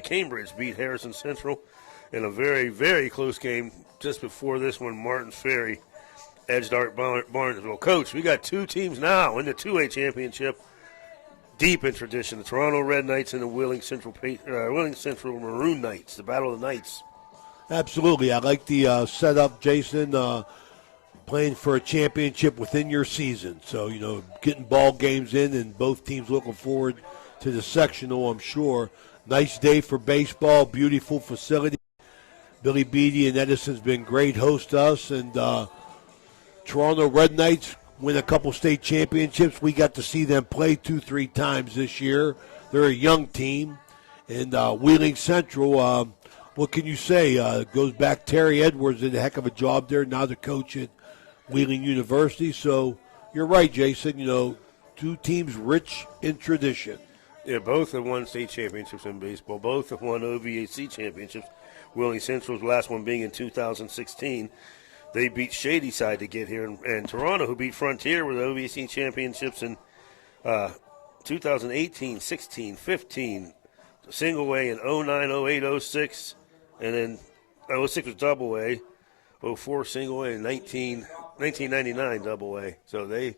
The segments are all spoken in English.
Cambridge beat Harrison Central in a very, very close game. Just before this one, Martin Ferry edged Art Barnesville. Coach, we got two teams now in the 2A championship, deep in tradition. The Toronto Red Knights and the Wheeling Central Maroon Knights, the Battle of the Knights. Absolutely. I like the setup, Jason, playing for a championship within your season. So, getting ball games in and both teams looking forward to the sectional, I'm sure. Nice day for baseball, beautiful facility. Billy Beatty and Edison's been great hosts to us, and Toronto Red Knights win a couple state championships. We got to see them play 2-3 times this year. They're a young team. And Wheeling Central, what can you say? Goes back, Terry Edwards did a heck of a job there, now the coach at Wheeling University. So you're right, Jason. Two teams rich in tradition. Yeah, both have won state championships in baseball. Both have won OVAC championships. Wheeling Central's last one being in 2016. They beat Shadyside to get here. And Toronto, who beat Frontier with OVAC championships in 2018, 16, 15, single A in 09, 08, 06, and then 06 was double A, 04 single A, and 1999 double A. So they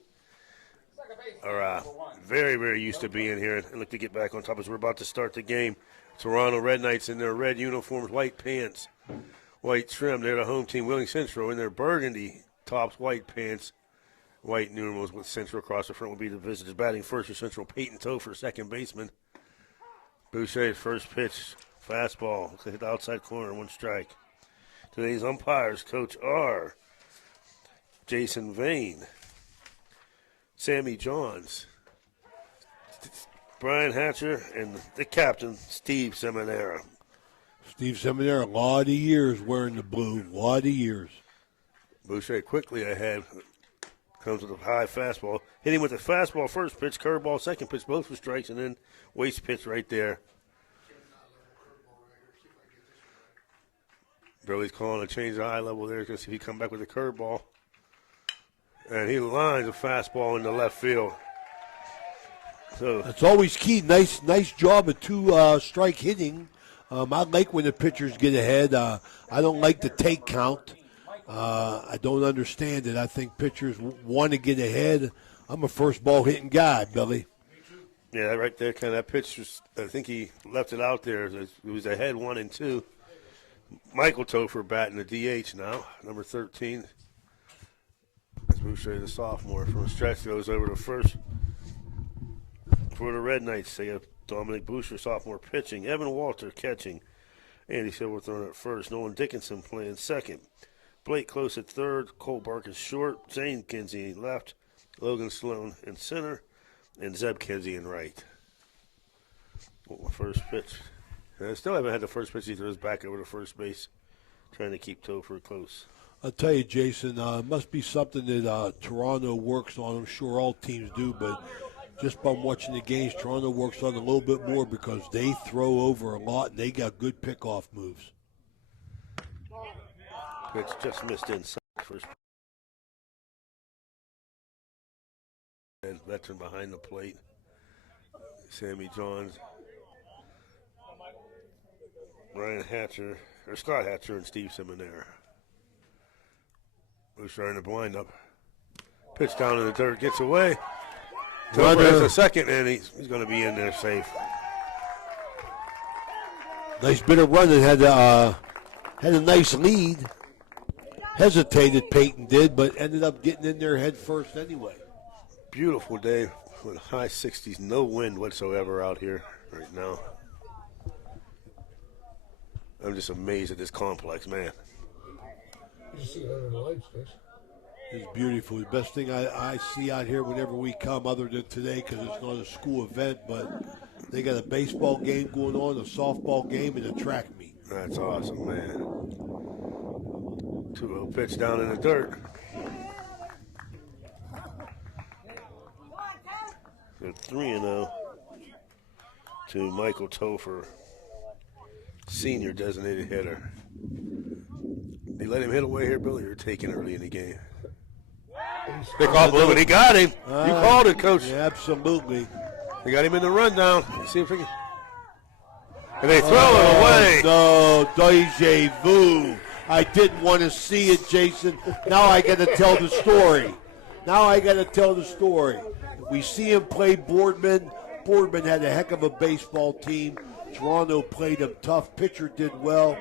are very, very used to being here and look to get back on top as we're about to start the game. Toronto Red Knights in their red uniforms, white pants, white trim. They're the home team. Wheeling Central in their burgundy tops, white pants, white numerals with Central across the front will be the visitors. Batting first for Central, Peyton Topher, second baseman. Boucher's first pitch, fastball, hit the outside corner, 1 strike. Today's umpires, Coach R. Jason Vane, Sammy Johns, Brian Hatcher, and the captain, Steve Seminara. Steve Seminara, a lot of years wearing the blue, a lot of years. Boucher quickly ahead, comes with a high fastball. Hitting with the fastball first pitch, curveball second pitch, both for strikes, and then waste pitch right there. Billy's calling a change of eye level there. Going to see if he come back with a curveball. And he lines a fastball into left field. So that's always key. Nice job of 2-strike hitting. I like when the pitchers get ahead. I don't like the take count. I don't understand it. I think pitchers want to get ahead. I'm a first ball hitting guy, Billy. Yeah, right there, kind of that pitch was, I think he left it out there. It was ahead 1 and 2. Michael Topher batting the DH now, number 13. As Boucher, the sophomore, from a stretch goes over to first. For the Red Knights, they have Dominic Boucher, sophomore, pitching. Evan Walter catching. Andy Silver throwing at first. Nolan Dickinson playing second. Blake Close at third. Cole Barkus short. Zane Kinsey left. Logan Sloan in center. And Zeb Kinsey in right. First pitch. And I still haven't had the first pitch. He throws back over to first base, trying to keep Topher close. I'll tell you, Jason, it must be something that Toronto works on. I'm sure all teams do, but just by watching the games, Toronto works on a little bit more because they throw over a lot and they got good pickoff moves. Pitch just missed inside first. And veteran behind the plate. Sammy Johns. Ryan Hatcher, or Scott Hatcher and Steve Seminara. Boucher in the blind up. Pitch down in the dirt, gets away. Topher has a second, and he's going to be in there safe. Nice bit of running. Had a nice lead. Hesitated, Peyton did, but ended up getting in there head first anyway. Beautiful day with high 60s, no wind whatsoever out here right now. I'm just amazed at this complex, man. You see it under the lights, Chris. It's beautiful. The best thing I see out here whenever we come, other than today because it's not a school event, but they got a baseball game going on, a softball game, and a track meet. That's awesome, man. 2-0 pitch down in the dirt. So 3-0 to Michael Topher, senior designated hitter. They let him hit away here, Billy, or taking early in the game? Pick off a little bit. He got him. You called it, Coach. Yeah, absolutely. They got him in the rundown. Let's see if we can. And they throw it away. No, deja vu. I didn't want to see it, Jason. Now I got to tell the story. We see him play Boardman. Boardman had a heck of a baseball team. Toronto played him tough. Pitcher did well.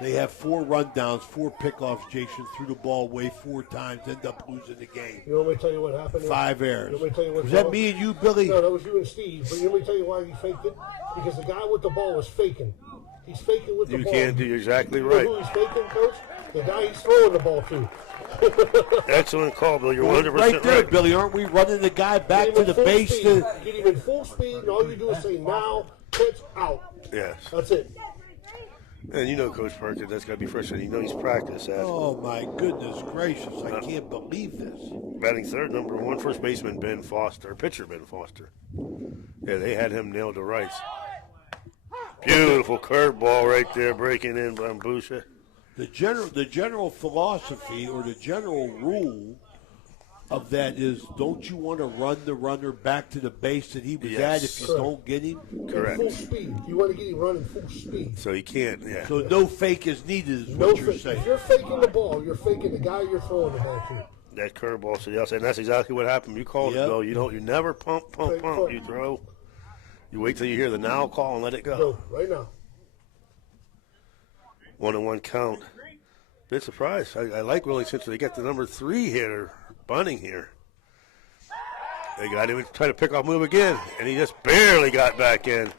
They have 4 rundowns, 4 pickoffs. Jason threw the ball away 4 times, ended up losing the game. You want me to tell you what happened? 5 errors. You want me to tell you what's Was that wrong? me and you, Billy? No, that was you and Steve. But you want me to tell you why he faked it? Because the guy with the ball was faking. He's faking with the You ball. can't do. You're exactly You know right. who he's faking, Coach? The guy he's throwing the ball to. Excellent call, Bill. You're 100% Right there, right. Billy. Aren't we running the guy back to the base? Get him in full speed, and all you do is say, now, pitch, out. Yes. That's it. And you know Coach Perkins, that's got to be frustrating. You know he's practiced that. Oh, my goodness gracious. I can't believe this. Batting third, number 1, first baseman Ben Foster, pitcher Ben Foster. Yeah, they had him nailed to rights. Beautiful curveball right there, breaking in by Boucher. The general philosophy or the general rule of that is, don't you want to run the runner back to the base that he was Yes. at if you don't get him? Correct. Full speed. You want to get him running full speed. So he can't, yeah. So no fake is needed is No what you're fake. saying. If you're faking the ball, you're faking the guy you're throwing the ball to. That curveball to the outside, and that's exactly what happened. You called Yep. it, though. You never pump. You throw. You wait till you hear the now call and let it go. Go, right now. 1-1 count. Bit surprised. I like Willie since they got the number 3 hitter bunting here. They got him to try to pick off move again, and he just barely got back in.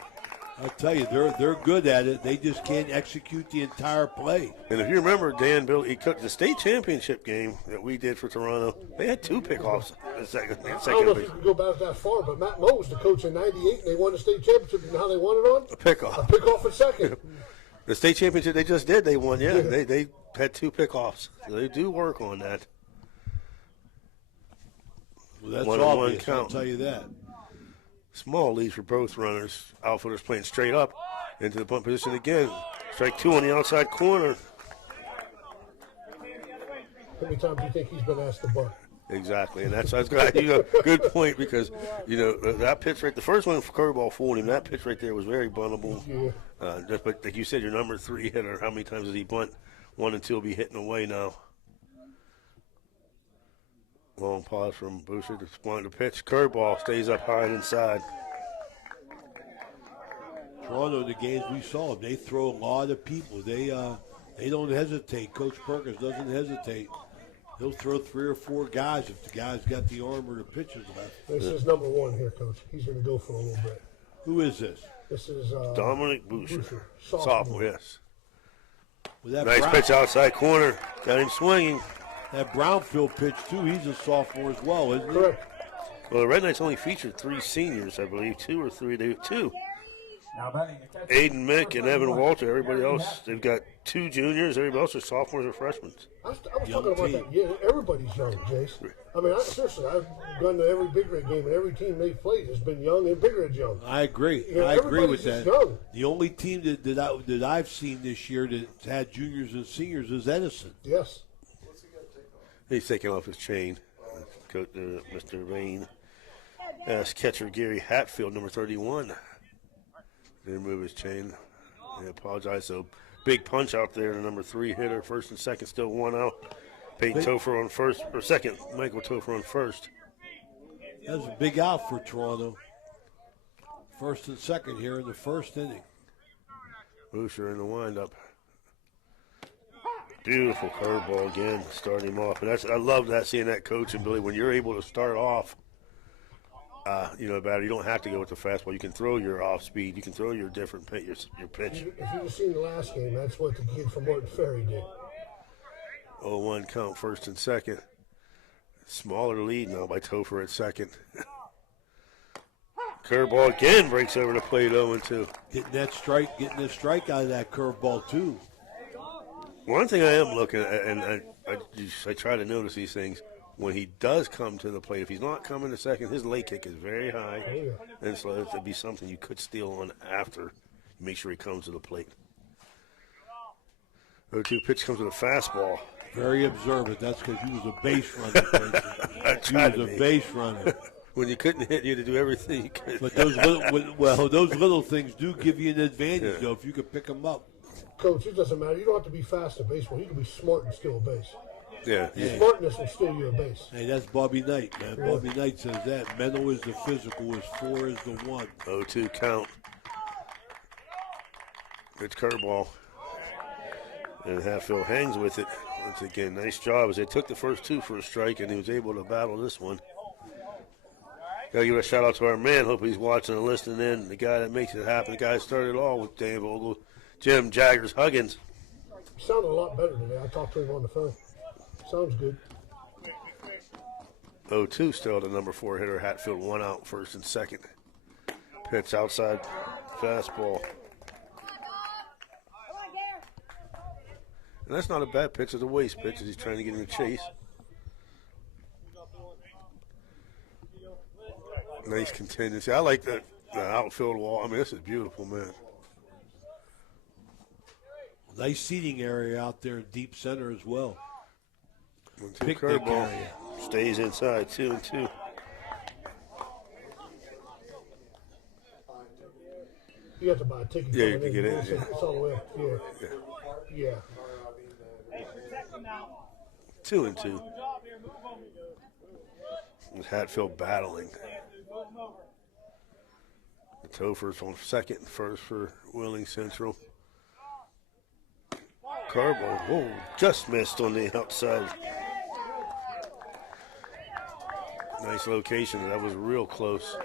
I'll tell you, they're good at it. They just can't execute the entire play. And if you remember, Dan, Bill, he cooked the state championship game that we did for Toronto. They had 2 pickoffs in second I don't know if base. you can go back that far, but Matt Moe was the coach in '98, and they won the state championship. You know how they won it on? A pickoff. A pickoff at second. The state championship they just did, they won. Yeah, they had 2 pickoffs. So they do work on that. Well, that's 1-1 obvious, I'll count. tell you that. Small lead for both runners. Outfielders playing straight up into the punt position again. Strike 2 on the outside corner. How many times do you think he's been asked to bunt? Exactly, and that's good. Good point because that pitch right, the first one for curveball fooled him. That pitch right there was very buntable. Yeah. But like you said, your number 3 hitter. How many times does he bunt? 1 and 2 will be hitting away now. Long pause from Boucher to want to pitch. Curveball stays up high and inside. Toronto, the games we saw, they throw a lot of people. They don't hesitate. Coach Perkins doesn't hesitate. He'll throw 3 or 4 guys if the guy's got the arm or the pitches left. This is number 1 here, Coach. He's going to go for a little bit. Who is this? This is Dominic Boucher. Sophomore. Yes. With that Nice pitch outside corner. Got him swinging. That Brownfield pitch, too, he's a sophomore as well, isn't he? Correct. Well, the Red Knights only featured 3 seniors, I believe. 2 or 3. They have 2. Now batting the catcher, Aiden Mick and Evan Walter. Everybody else, they've got 2 juniors. Everybody else are sophomores or freshmen. I was talking Young about team. that. Yeah, everybody's young, Jace. I mean, seriously, I've gone to every Big Red game, and every team they've played has been young, and Big Red's young. I agree. Yeah, I agree with everybody's that. just young. The only team that I've seen this year that's had juniors and seniors is Edison. Yes. He's taking off his chain. Coach, Mr. Vane. That's catcher Gary Hatfield, number 31. Didn't move his chain. I apologize. So big punch out there. The number 3 hitter, first and second, still 1 out. Peyton Topher on first or second. Michael Topher on first. That was a big out for Toronto. First and second here in the first inning. Boucher in the windup. Beautiful curveball again, starting him off. And I love that, seeing that coach and Billy when you're able to start off. You don't have to go with the fastball. You can throw your off speed. You can throw your different pitch, your pitch. If you've seen the last game, that's what the kid from Morton Ferry did. 0-1 count, first and second. Smaller lead now by Topher at second. Curveball again breaks over the plate, 0-2. Getting the strike out of that curveball too. One thing I am looking at, and I try to notice these things, when he does come to the plate, if he's not coming to second, his leg kick is very high. Oh, yeah. And so it'd be something you could steal on after. Make sure he comes to the plate. 0-2 pitch comes with a fastball. Very observant. That's because he was a base runner. I He tried was to a be. base runner. When you couldn't hit, you had to do everything you could. But those little things do give you an advantage, Yeah. though, if you can pick them up. Coach, it doesn't matter. You don't have to be fast at baseball. You can be smart and steal a base. Yeah. Smartness will steal you a base. Hey, that's Bobby Knight, man. Bobby Knight says that. Mental is the physical, as 4 is the 1. 0-2 count. It's curveball. And Hatfield hangs with it. Once again, nice job as they took the first 2 for a strike, and he was able to battle this one. Got to give a shout out to our man. Hope he's watching and listening in. The guy that makes it happen. The guy that started it all with Dave Vogel, Jim Jaggers Huggins. He sounded a lot better today. I talked to him on the phone. Sounds good. 0-2 still the number 4 hitter. Hatfield 1 out, first and second. Pitch outside fastball. And that's not a bad pitch. It's a waste pitch as he's trying to get in the chase. Nice contingency. I like the outfield wall. I mean, this is beautiful, man. Nice seating area out there, deep center as well. 1-2 Picnic curveball. area. Stays inside, 2-2. You have to buy a ticket. Yeah, you coming can get in, It's, yeah. it's all the way up. Yeah. 2-2. With Hatfield battling. The Tophers on second and first for Wheeling Central. Curveball, whoa, just missed on the outside. Nice location. That was real close.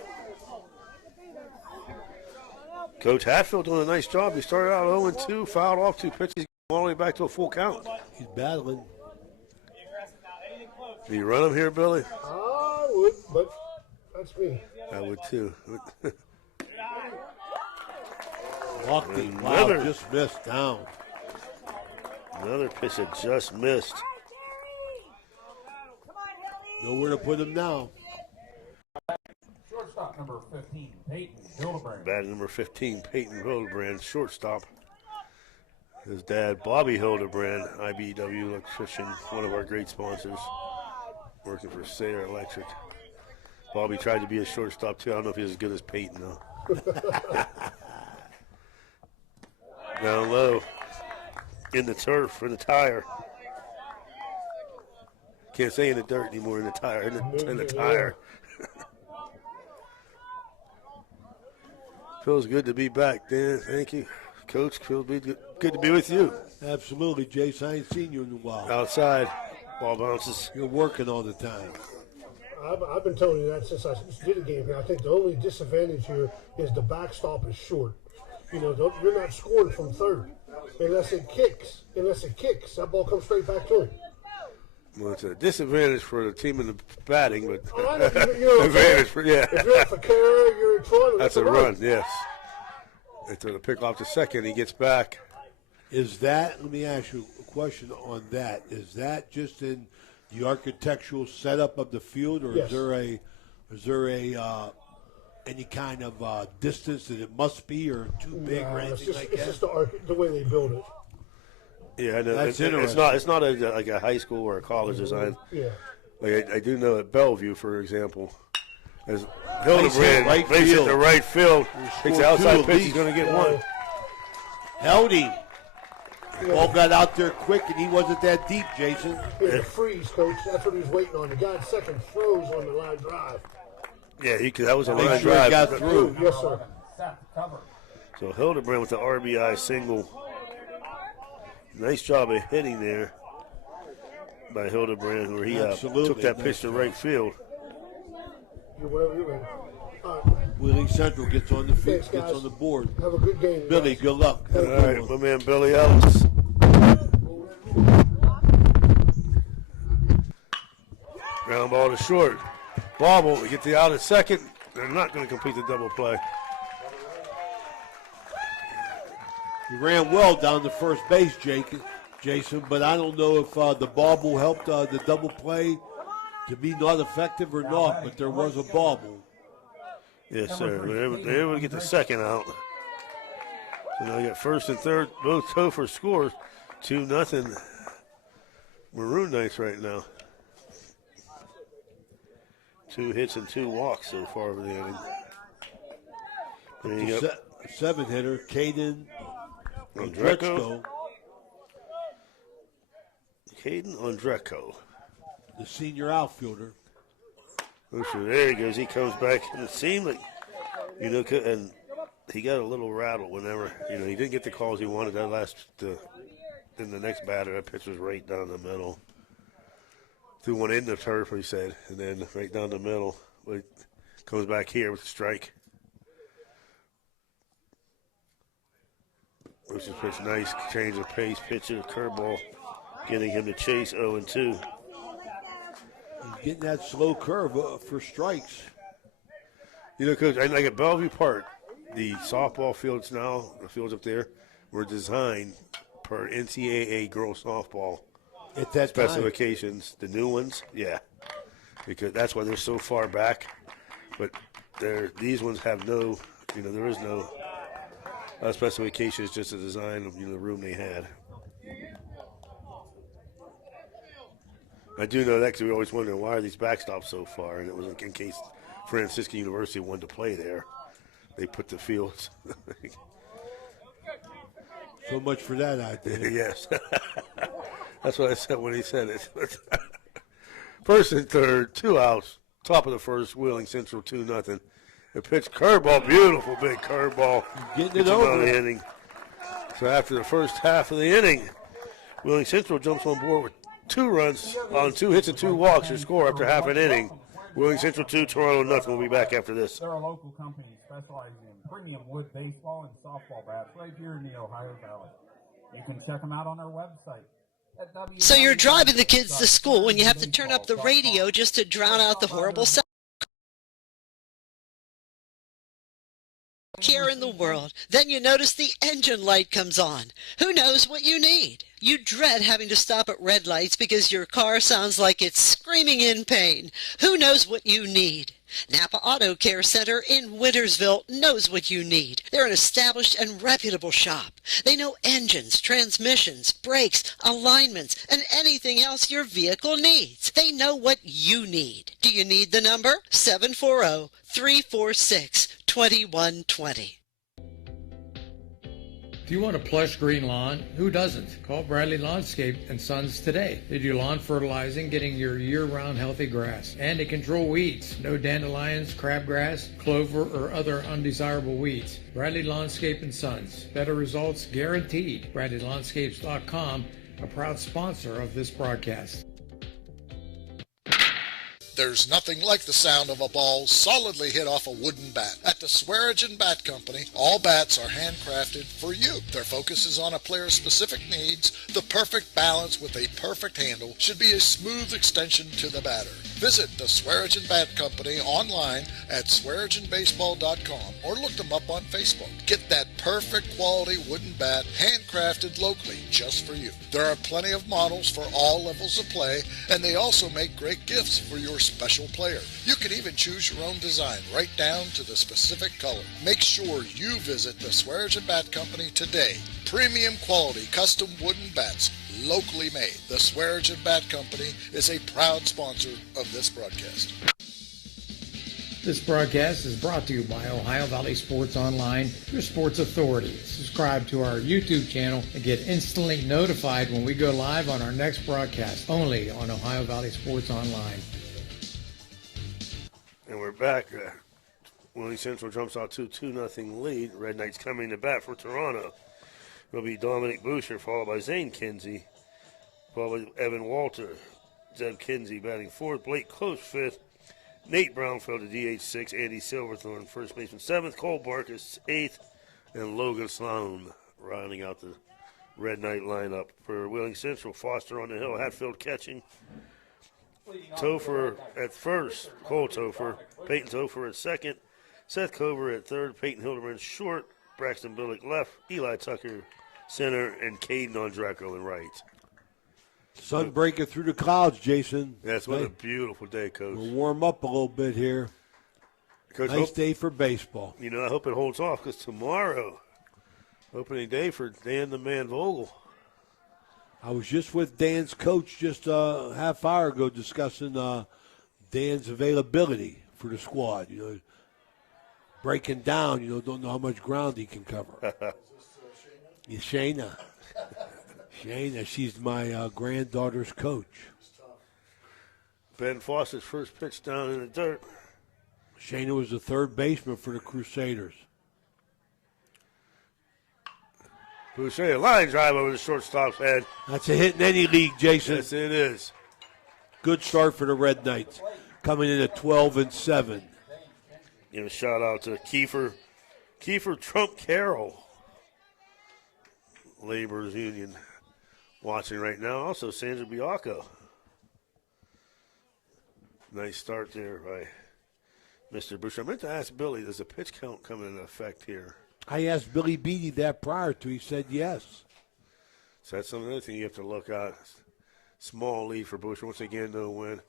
Coach Hatfield doing a nice job. He started out 0-2, fouled off 2 pitches, all the way back to a full count. He's battling. Do you run him here, Billy? I would, but that's me. I would too. Walked it. Wow, Another- just missed down. Another pitch that just missed. Nowhere to put him now. Shortstop number 15, Peyton Hildebrand. Batting number 15, Peyton Hildebrand, shortstop. His dad, Bobby Hildebrand, IBEW electrician, one of our great sponsors, working for Sayre Electric. Bobby tried to be a shortstop too. I don't know if he's as good as Peyton though. Down low, in the turf, in the tire. Can't say in the dirt anymore. In the tire, in the tire. Feels good to be back, Dan. Thank you, Coach. Feels good to be with you. Absolutely, Jace. I ain't seen you in a while. Outside, ball bounces. You're working all the time. I've been telling you that since I did a game here. I think the only disadvantage here is the backstop is short. You know, you're not scoring from third unless it kicks. That ball comes straight back to him. Well, it's a disadvantage for the team in the batting, but Oh, I know, you know, advantage for If you're at Fakara, you're in front. That's a run, yes. They throw the pick off to second. He gets back. Is that, let me ask you a question on that. Is that just in the architectural setup of the field, or Yes. is there a any kind of distance that it must be, or too big or It's anything just, like it's that? just the way they build it. Yeah, I know. That's It's interesting. not like a high school or a college design. Yeah. Like I do know at Bellevue, for example, as Hildebrand right makes it field. to right field, takes the outside two at pitch, he's least. going to get one. Held him. Ball got out there quick, and he wasn't that deep, Jason. He had a freeze, Coach. That's what he was waiting on. The guy at second froze on the line drive. Yeah, that was a Make line sure he drive. got through. Yes, sir. Set to cover. So Hildebrand with the RBI single. Nice job of hitting there by Hildebrand, where he Absolutely. took that Nice pitch to job. right field. You're wherever you're ready. All right. Wheeling Central gets on the field, Thanks, gets guys. on the board. Have a good game. Billy, guys. good luck. Have All a good right, one. my man Billy Ellis. Ground ball to short. Bobble, we get the out at second. They're not going to complete the double play. He ran well down the first base, Jason, but I don't know if the bobble helped the double play to be not effective or not, but there was a bobble. Yes, sir. They're able to get the second out. So now we got first and third. Both Topher scores 2-0. Maroon Knights right now. 2 hits and 2 walks so far over the inning. Bringing up 7-hitter, Caden Andreco. Caden Andreco. The senior outfielder. There he goes. He comes back, and it seemed like, and he got a little rattled whenever, he didn't get the calls he wanted then the next batter, that pitch was right down the middle. Threw one in the turf, he said, and then right down the middle. But comes back here with a strike. Which is pitch nice, change of pace, pitcher, curveball, getting him to chase 0-2. He's getting that slow curve for strikes. Coach, like at Bellevue Park, the softball fields now, the fields up there, were designed per NCAA girls softball At that specifications. The new ones, yeah, because that's why they're so far back. But these ones have no, there is no specifications, just a design of the room they had. I do know that because we always wondered why are these backstops so far, and it was in case Franciscan University wanted to play there. They put the fields. So much for that idea. Yes. That's what I said when he said it. First and third, 2 outs. Top of the first, Wheeling Central 2-0. A pitch curveball, beautiful big curveball. Getting it over. The inning. So after the first half of the inning, Wheeling Central jumps on board with 2 runs on 2 hits and 2 walks to score after half an inning. Wheeling Central 2, Toronto 0. We'll be back after this. They're a local company specializing in premium wood baseball and softball bats right here in the Ohio Valley. You can check them out on their website. So you're driving the kids to school and you have to turn up the radio just to drown out the horrible sound. Care in the world. Then you notice the engine light comes on. Who knows what you need? You dread having to stop at red lights because your car sounds like it's screaming in pain. Who knows what you need? Napa Auto Care Center in Wintersville knows what you need. They're an established and reputable shop. They know engines, transmissions, brakes, alignments, and anything else your vehicle needs. They know what you need. Do you need the number? 740-346-2120. If you want a plush green lawn, who doesn't? Call Bradley Landscape and Sons today. They do lawn fertilizing, getting your year-round healthy grass. And they control weeds. No dandelions, crabgrass, clover, or other undesirable weeds. Bradley Landscape and Sons. Better results guaranteed. BradleyLandscapes.com, a proud sponsor of this broadcast. There's nothing like the sound of a ball solidly hit off a wooden bat. At the Swearingen Bat Company, all bats are handcrafted for you. Their focus is on a player's specific needs. The perfect balance with a perfect handle should be a smooth extension to the batter. Visit the Swearingen Bat Company online at SwearingenBaseball.com or look them up on Facebook. Get that perfect quality wooden bat handcrafted locally just for you. There are plenty of models for all levels of play, and they also make great gifts for your special player. You can even choose your own design right down to the specific color. Make sure you visit the Swearingen Bat Company today. Premium quality custom wooden bats, locally made. The Swearingen Bat Company is a proud sponsor of this broadcast. This broadcast is brought to you by Ohio Valley Sports Online, your sports authority. Subscribe to our YouTube channel and get instantly notified when we go live on our next broadcast, only on Ohio Valley Sports Online. And we're back. Wheeling Central jumps out 2-0 lead. Red Knights coming to bat for Toronto. It'll be Dominic Boucher, followed by Zane Kinsey, followed by Evan Walter. Zeb Kinsey batting fourth. Blake Close fifth. Nate Brownfield to DH 6. Andy Silverthorne first baseman 7th. Cole Barkus 8th. And Logan Sloan rounding out the Red Knight lineup. For Wheeling Central, Foster on the hill. Hatfield catching. Topher at first, Cole Topher, Peyton Topher at second, Seth Cover at third, Peyton Hildebrand short, Braxton Billick left, Eli Tucker center, and Caden Andreco in right. Sun breaking through the clouds, Jason. That's what a beautiful day, Coach. We'll warm up a little bit here. Coach, nice day for baseball. I hope it holds off because tomorrow, opening day for Dan the Man Vogel. I was just with Dan's coach just a half hour ago discussing Dan's availability for the squad. Breaking down, don't know how much ground he can cover. Yeah, Shayna. Shayna, she's my granddaughter's coach. Ben Foster's first pitch down in the dirt. Shayna was the third baseman for the Crusaders. Boucher, a line drive over the shortstop's head. That's a hit in any league, Jason. Yes, it is. Good start for the Red Knights, coming in at 12-7. Give a shout out to Kiefer Trump Carroll, Laborers Union, watching right now. Also, Sandra Bianco. Nice start there by Mr. Boucher. I meant to ask Billy, does the pitch count come into effect here? I asked Billy Beatty that prior to. He said yes. So that's another thing you have to look at. Small lead for Boucher. Once again, no win.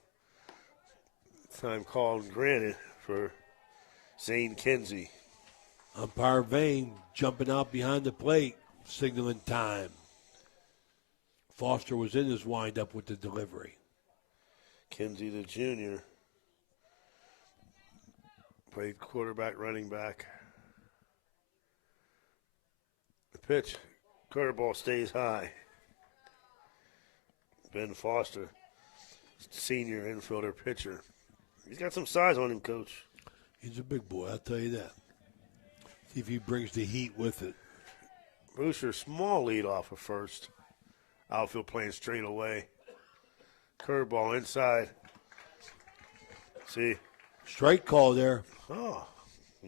Time called and granted for Zane Kinsey. Umpire Vane jumping out behind the plate, signaling time. Foster was in his windup with the delivery. Kinsey, the junior, played quarterback, running back. The pitch, curveball stays high. Ben Foster, senior infielder pitcher. He's got some size on him, Coach. He's a big boy, I'll tell you that. See if he brings the heat with it. Boucher, small lead off of first. Outfield playing straight away. Curveball inside. See. Strike call there. Oh,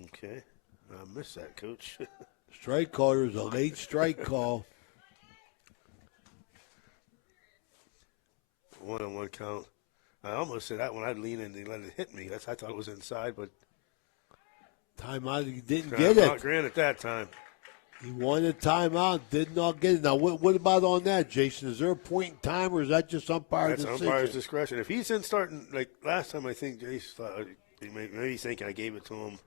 okay. I missed that, Coach. Strike call. There was a late strike call. 1-1 count. I almost said that when I'd lean in and let it hit me. I thought it was inside, but timeout. He didn't get it. Not granted that time. He wanted timeout, did not get it. Now, what about on that, Jason? Is there a point in time, or is that just umpire's decision? That's umpire's discretion. If he's in starting, like last time, I think Jace thought, maybe he's thinking I gave it to him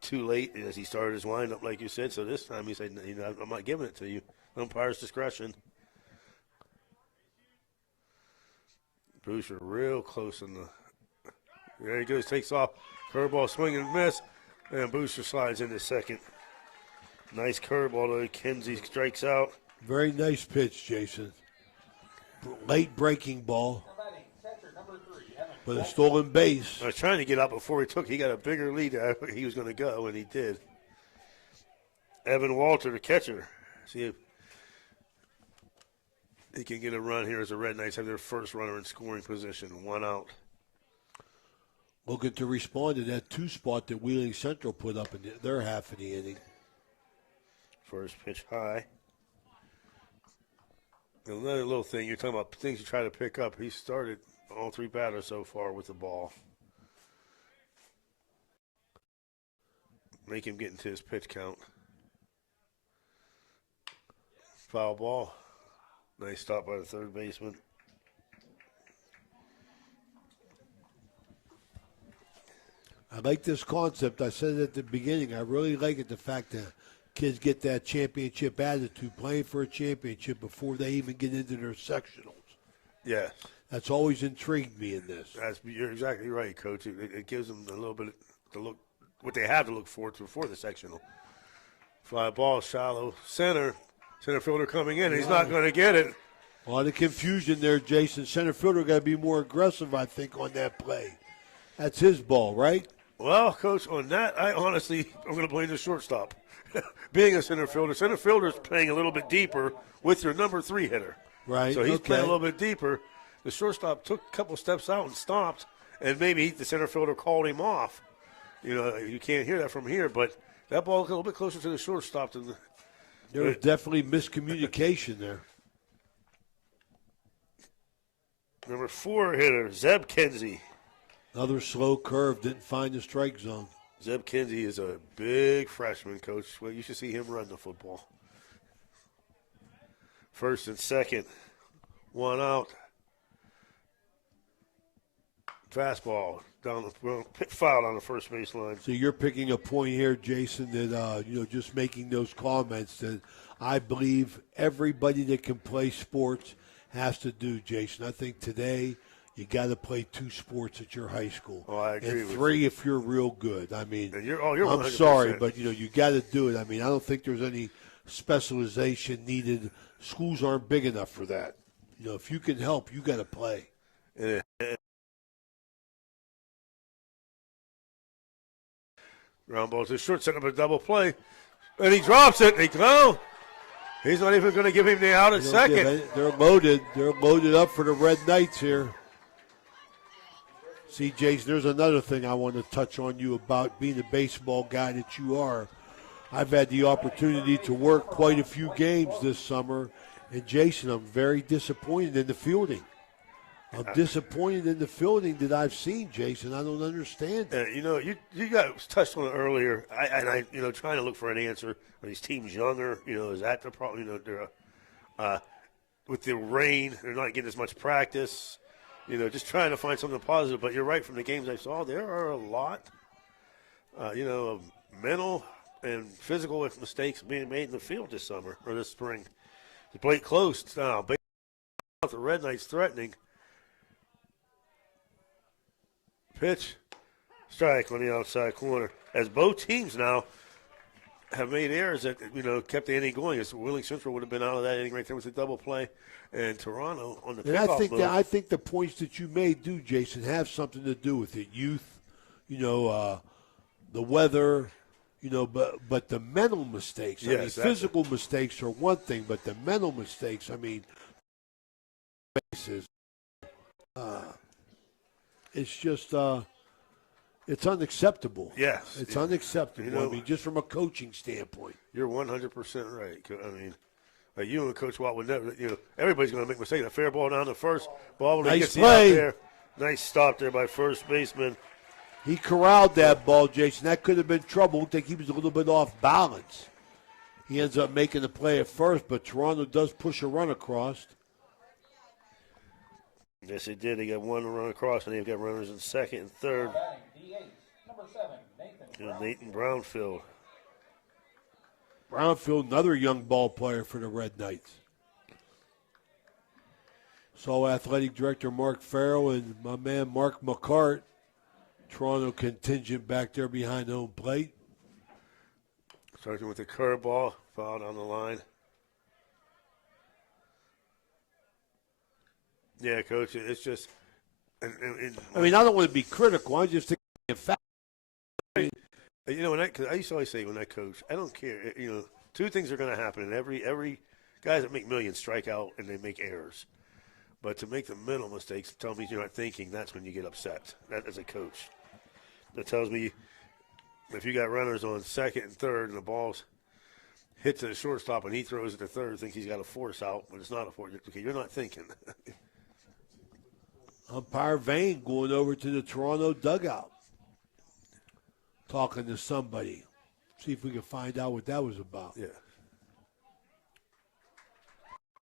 too late as he started his windup, like you said. So this time he said, I'm not giving it to you. Umpire's discretion. Boucher real close in the. There he goes, takes off. Curveball, swing and miss. And Boucher slides into second. Nice curveball, though. Kinsey strikes out. Very nice pitch, Jason. Late breaking ball. But a stolen base. I was trying to get out before he got a bigger lead. He was going to go, and he did. Evan Walter, the catcher. See if he can get a run here as the Red Knights have their first runner in scoring position. 1 out. Looking to respond to that 2 spot that Wheeling Central put up in their half of the inning. First pitch high. Another little thing, you're talking about things you try to pick up. He started all 3 batters so far with the ball. Make him get into his pitch count. Foul ball. Nice stop by the third baseman. I like this concept. I said it at the beginning. I really like it, the fact that kids get that championship attitude, playing for a championship before they even get into their sectionals. Yes. That's always intrigued me in this. You're exactly right, Coach. It gives them a little bit to look, what they have to look forward to before the sectional. Fly ball, shallow center. Center fielder coming in. He's not going to get it. A lot of confusion there, Jason. Center fielder got to be more aggressive, I think, on that play. That's his ball, right? Well, Coach, on that, I'm going to blame the shortstop. Being a center fielder's playing a little bit deeper with your number 3 hitter. Right. So he's playing a little bit deeper. The shortstop took a couple steps out and stopped, and maybe the center fielder called him off. You can't hear that from here, but that ball was a little bit closer to the shortstop than there was definitely miscommunication there. Number 4 hitter, Zeb Kinsey. Another slow curve, didn't find the strike zone. Zeb Kinsey is a big freshman, Coach. Well, you should see him run the football. First and second, 1 out. Fastball down the foul on the first baseline. So you're picking a point here, Jason, that just making those comments that I believe everybody that can play sports has to do, Jason. I think today you got to play 2 sports at your high school. Oh, I agree and with 3 if you're real good. I mean, And you're I'm 100%. sorry, but you got to do it. I mean, I don't think there's any specialization needed. Schools aren't big enough for that. If you can help, you got to play. And ground ball to short, setting up a double play, and he drops it. He's not even going to give him the out at second. They're loaded. They're loaded up for the Red Knights here. See, Jason, there's another thing I want to touch on you about being the baseball guy that you are. I've had the opportunity to work quite a few games this summer, and Jason, I'm very disappointed in the fielding. I'm disappointed in the fielding that I've seen, Jason. I don't understand it. You got touched on it earlier. I trying to look for an answer. Are these teams younger? Is that the problem? They're with the rain, they're not getting as much practice. Just trying to find something positive. But you're right. From the games I saw, there are a lot, of mental and physical mistakes being made in the field this summer or this spring. The plate close now. The Red Knights threatening. Pitch, strike on the outside corner. As both teams now have made errors that kept the inning going. As Wheeling Central would have been out of that inning right there with a double play, and Toronto on the pickoff move. I think the points that you made do, Jason, have something to do with it. Youth, the weather, but the mental mistakes. I mean, physical mistakes are one thing, but the mental mistakes. I mean, bases. It's just, it's unacceptable. Yes. It's unacceptable. I mean, just from a coaching standpoint. You're 100% right. I mean, you and Coach Watt would never, everybody's going to make mistakes. A fair ball down the first. Ball when he gets play. Out there. Nice stop there by first baseman. He corralled that ball, Jason. That could have been trouble. I think he was a little bit off balance. He ends up making the play at first, but Toronto does push a run across. Yes, they did. They got one run across, and they've got runners in second and third. Nathan Brownfield. Brownfield, another young ball player for the Red Knights. Saw athletic director Mark Farrell and my man Mark McCart. Toronto contingent back there behind home plate. Starting with the curveball, foul down the line. Yeah, Coach, it's just. I mean, I don't want to be critical. I just think, in fact. Cause I used to always say when I coach, I don't care. Two things are going to happen. And every guys that make millions strike out and they make errors. But to make the mental mistakes, tell me you're not thinking, that's when you get upset. That as a coach. That tells me if you got runners on second and third and the ball's hit to the shortstop and he throws it to third, thinks he's got a force out, but it's not a force. Okay, you're not thinking. Umpire Vane going over to the Toronto dugout, talking to somebody. See if we can find out what that was about. Yeah.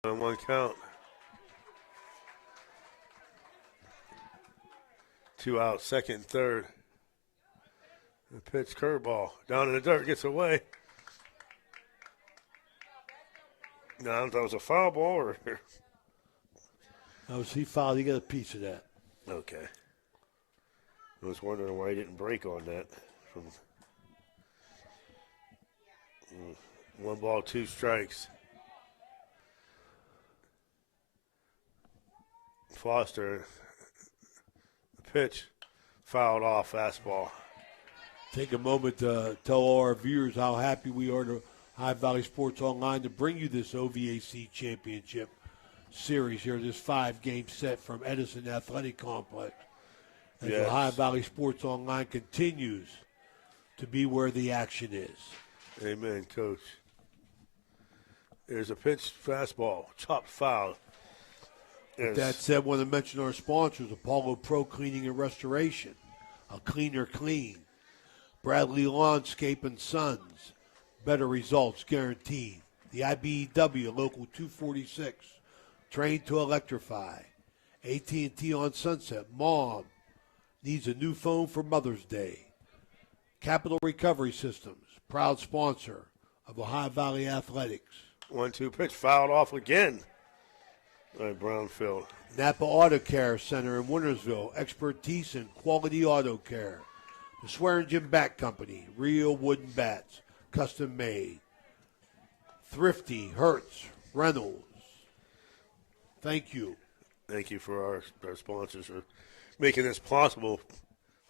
On one count. 2 out, second and third. The pitch curveball down in the dirt, gets away. No, I don't know if that was a foul ball or. He fouled. He got a piece of that. Okay. I was wondering why he didn't break on that. From 1 ball, 2 strikes. Foster. The pitch fouled off, fastball. Take a moment to tell all our viewers how happy we are to High Valley Sports Online to bring you this OVAC championship series here, this 5-game set from Edison Athletic Complex. As the High Valley Sports Online continues to be where the action is. Amen, Coach. There's a pitch fastball, chopped foul. With that said, I want to mention our sponsors, Apollo Pro Cleaning and Restoration, A Cleaner Clean, Bradley Lawnscape and Sons, better results guaranteed. The IBEW, Local 246, Trained to Electrify. AT&T on Sunset, Mom needs a new phone for Mother's Day. Capital Recovery Systems, proud sponsor of Ohio Valley Athletics. 1-2 pitch fouled off again. by Brownfield. Napa Auto Care Center in Wintersville, expertise in quality auto care. The Swearingen Bat Company, real wooden bats, custom made. Thrifty, Hertz, Reynolds. Thank you. Thank you for our sponsors for making this possible.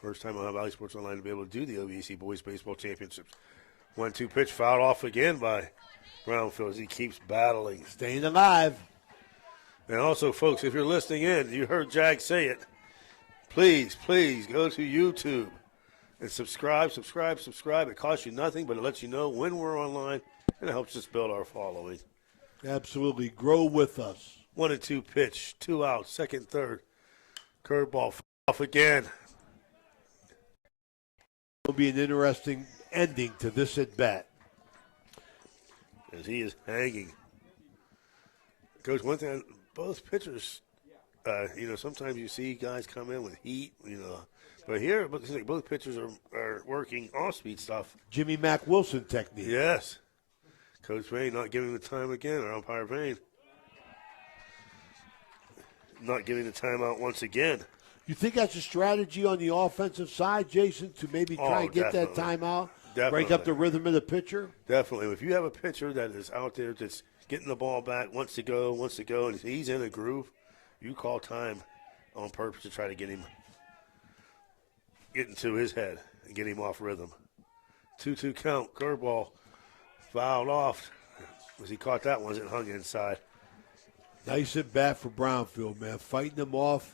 First time on Valley Sports Online to be able to do the OVAC Boys Baseball Championships. 1-2 pitch fouled off again by Brownfield as he keeps battling. Staying alive. And also, folks, if you're listening in, you heard Jag say it, please go to YouTube and subscribe. It costs you nothing, but it lets you know when we're online, and it helps us build our following. Absolutely. Grow with us. 1-2 pitch, 2 out, second, third. Curveball off again. Will be an interesting ending to this at bat. As he is hanging. Coach, one thing, both pitchers, sometimes you see guys come in with heat, but here it looks like both pitchers are working off-speed stuff. Jimmy Mack Wilson technique. Yes. Coach Vane not giving the time again, or umpire Vane not giving the timeout once again. You think that's a strategy on the offensive side, Jason, to maybe try and get that timeout? Definitely. Break up the rhythm of the pitcher? Definitely. If you have a pitcher that is out there that's getting the ball back, wants to go, and he's in a groove, you call time on purpose to try to get into his head and get him off rhythm. 2-2 count, curveball, fouled off. As he caught that one as it hung inside. Nice at bat for Brownfield, man. Fighting them off.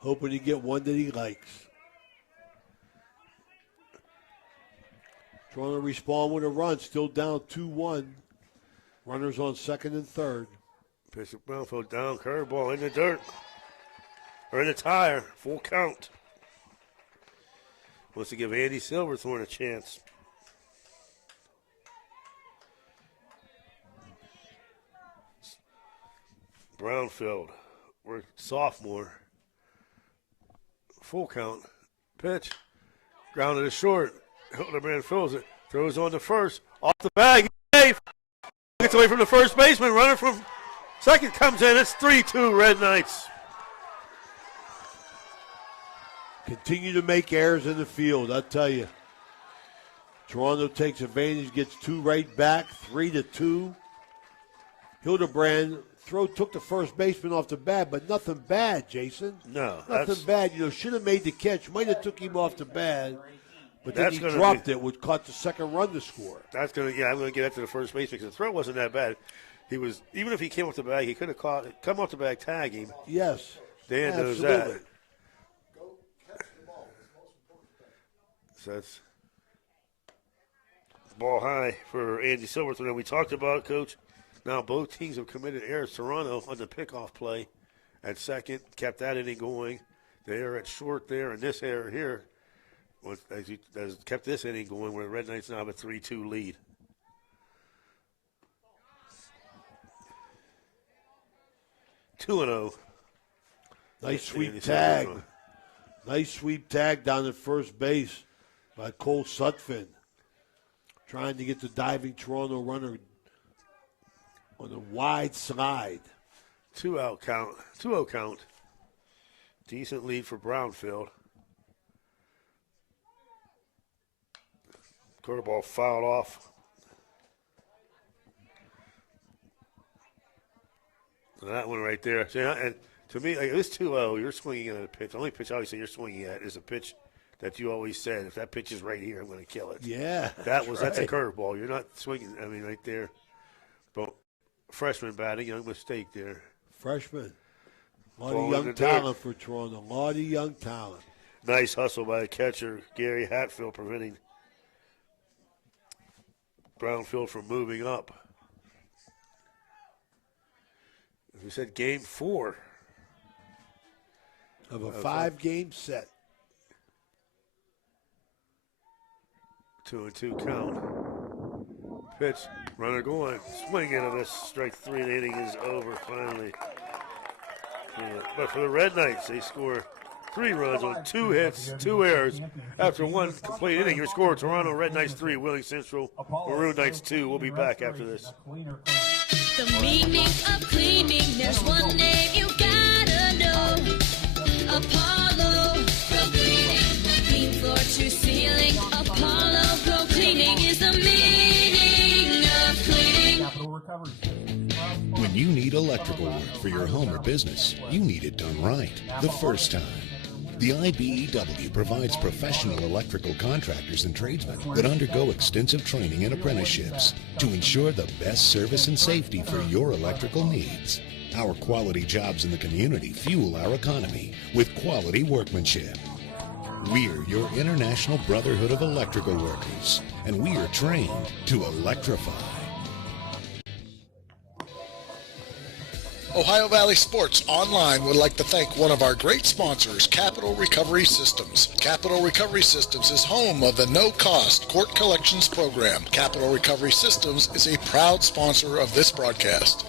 Hoping to get one that he likes. Trying to respond with a run. Still down 2-1. Runners on second and third. Pitch of Brownfield down, curveball in the dirt. Or in the tire. Full count. Wants to give Andy Silverthorne a chance. Brownfield, we're sophomore. Full count. Pitch. Grounded to short. Hildebrand fills it. Throws on to first. Off the bag. Safe. Gets away from the first baseman. Runner from second comes in. It's 3-2 Red Knights. Continue to make errors in the field, I tell you. Toronto takes advantage, gets 2 right back, 3-2. Hildebrand took the first baseman off the bat, but nothing bad, Jason. No. Nothing bad. Should have made the catch. Might have took him off the bat, but then he dropped it, which caught the second run to score. I'm going to get after the first baseman because the throw wasn't that bad. Even if he came off the bag, he could have come off the bag, tag him. Yes. Dan knows that. So that's ball high for Andy Silverthorne. We talked about it, Coach. Now both teams have committed errors. Toronto on the pickoff play at second, kept that inning going. The error at short there, and this error here has kept this inning going where the Red Knights now have a 3-2 lead. Two and 0. Nice sweep tag. Nice sweep tag down at first base by Cole Sutphin. Trying to get the diving Toronto runner on a wide slide. 2-0 count. Decent lead for Brownfield. Curveball fouled off. That one right there. See, and to me, like this 2-0, you're swinging at a pitch. The only pitch obviously you're swinging at is a pitch that you always said, if that pitch is right here, I'm going to kill it. Yeah, that's a curveball. You're not swinging. I mean, right there. But freshman batting, young mistake there. Freshman. A lot of young talent for Toronto. A lot of young talent. Nice hustle by the catcher, Gary Hatfield, preventing Brownfield from moving up. We said game 4 of a 5-game set. 2-2 count. Pitch, runner going, swing into this strike 3. The inning is over finally. But for the Red Knights, they score 3 runs on 2 hits, 2 errors. After 1 complete inning, your score: Toronto Red Knights 3, Wheeling Central Maroon Knights 2. We'll be back after this. The meaning of cleaning, there's one name you gotta know. Apollo Pro Cleaning. Clean floor to ceiling. Apollo Pro Cleaning is the meaning of cleaning. Capital Recovery. When you need electrical work for your home or business, you need it done right the first time. The IBEW provides professional electrical contractors and tradesmen that undergo extensive training and apprenticeships to ensure the best service and safety for your electrical needs. Our quality jobs in the community fuel our economy with quality workmanship. We're your International Brotherhood of Electrical Workers, and we are trained to electrify. Ohio Valley Sports Online would like to thank one of our great sponsors, Capital Recovery Systems. Capital Recovery Systems is home of the no-cost court collections program. Capital Recovery Systems is a proud sponsor of this broadcast.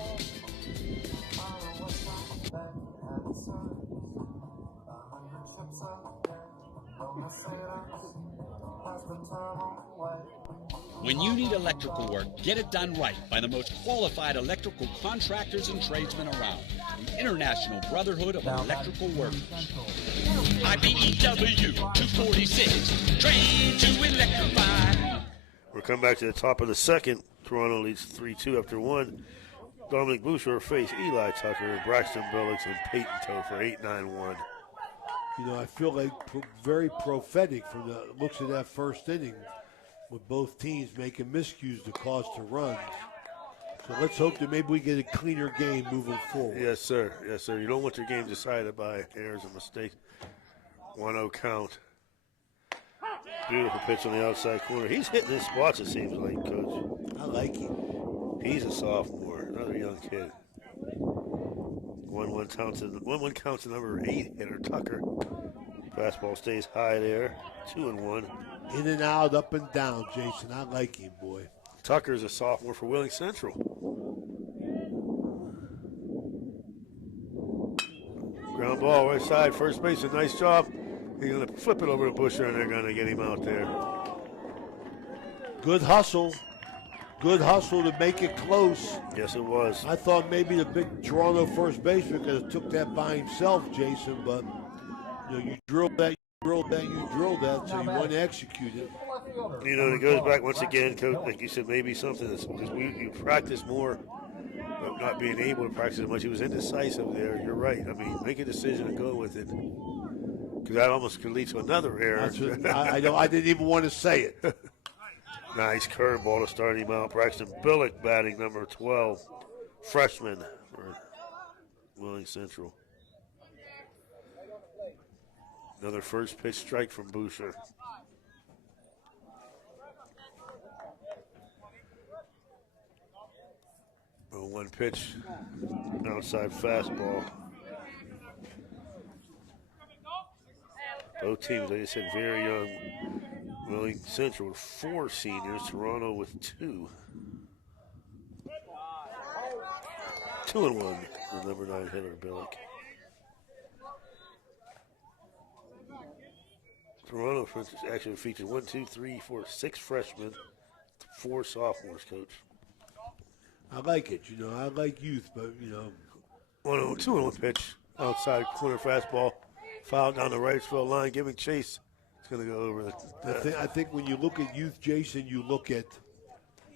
When you need electrical work, get it done right by the most qualified electrical contractors and tradesmen around. The International Brotherhood of Electrical Workers. IBEW 246, trained to electrify. We'll come back to the top of the second. Toronto leads 3-2 after one. Dominic Boucher faced Eli Tucker, Braxton Billings, and Peyton Topher, 8-9-1. You know, I feel like very prophetic from the looks of that first inning, with both teams making miscues to cause to runs. So let's hope that maybe we get a cleaner game moving forward. Yes, sir. Yes, sir. You don't want your game decided by errors and mistakes. 1-0 count. Beautiful pitch on the outside corner. He's hitting his spots, it seems like, Coach. I like him. He's a sophomore, another young kid. 1-1 counts the number 8 hitter, Tucker. Fastball stays high there. 2-1. In and out, up and down, Jason. I like him, boy. Tucker's a sophomore for Wheeling Central. Ground ball, right side, first base, a nice job. He's going to flip it over to Busher, and they're going to get him out there. Good hustle. Good hustle to make it close. Yes, it was. I thought maybe the big Toronto first baseman could have took that by himself, Jason, but you drilled that, you drilled that, so you want to execute it. You know, it goes back once again, Coach, like you said, maybe something that's because you practice more, but not being able to practice as much. He was indecisive there. You're right. I mean, make a decision and go with it, because that almost could lead to another error. I know. I didn't even want to say it. Nice curveball to start him out. Braxton Billick batting number 12, freshman for Wheeling Central. Another first pitch strike from Boucher. One pitch, outside fastball. Both teams, like I said, very young. Wheeling Central with 4 seniors, Toronto with 2. 2-1, the number 9 hitter, Billick. Toronto actually features 6 freshmen, 4 sophomores, Coach. I like it, I like youth, but, 2-1 pitch, outside corner fastball, foul down the right field line, giving chase. It's going to go over the. I think when you look at youth, Jason, you look at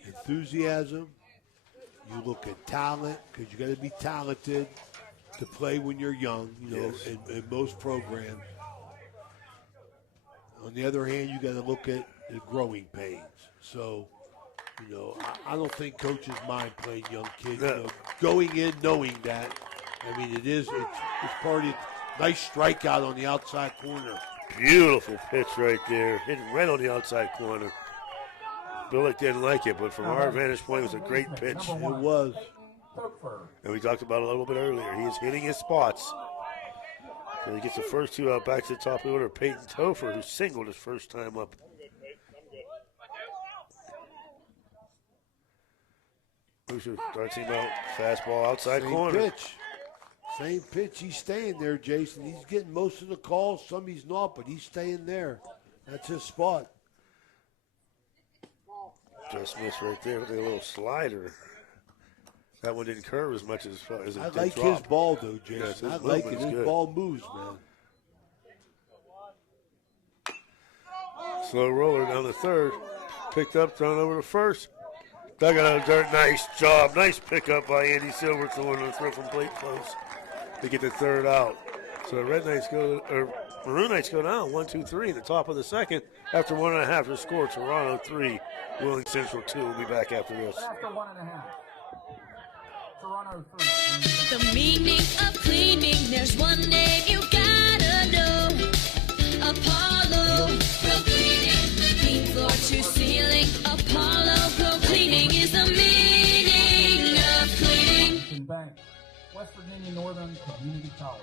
enthusiasm, you look at talent, because you got to be talented to play when you're young, Yes. in most programs. On the other hand, you got to look at the growing pains. So, I don't think coaches mind playing young kids. No. Going in knowing that, it's part of it. Nice strikeout on the outside corner. Beautiful pitch right there, hitting right on the outside corner. Billick didn't like it, but from our vantage point, it was a great pitch. It was. And we talked about it a little bit earlier. He is hitting his spots. So he gets the first 2 out back to the top of the order. Peyton Topher, who singled his first time up. Boucher starts him out. Fastball outside corner. Same pitch. He's staying there, Jason. He's getting most of the calls. Some he's not, but he's staying there. That's his spot. Just missed right there. Look at a little slider. That one didn't curve as much as it I did like drop. his ball, though, Jason. Yes, his I like it. movement's His good. ball moves, man. Slow roller down the third. Picked up, thrown over to first. Dug it out of dirt. Nice job. Nice pickup by Andy Silverthorne on the throw from plate close to get the third out. So the Maroon Knights go down 1-2-3 in the top of the second after 1.5 to score. Toronto 3, Wheeling Central 2. We'll be back after this. After 1.5. Toronto 3. The meaning of cleaning, there's one name you gotta know. Apollo Pro Cleaning. Clean floor to ceiling. Apollo Pro Cleaning is the meaning of cleaning. Bank, West Virginia Northern Community College.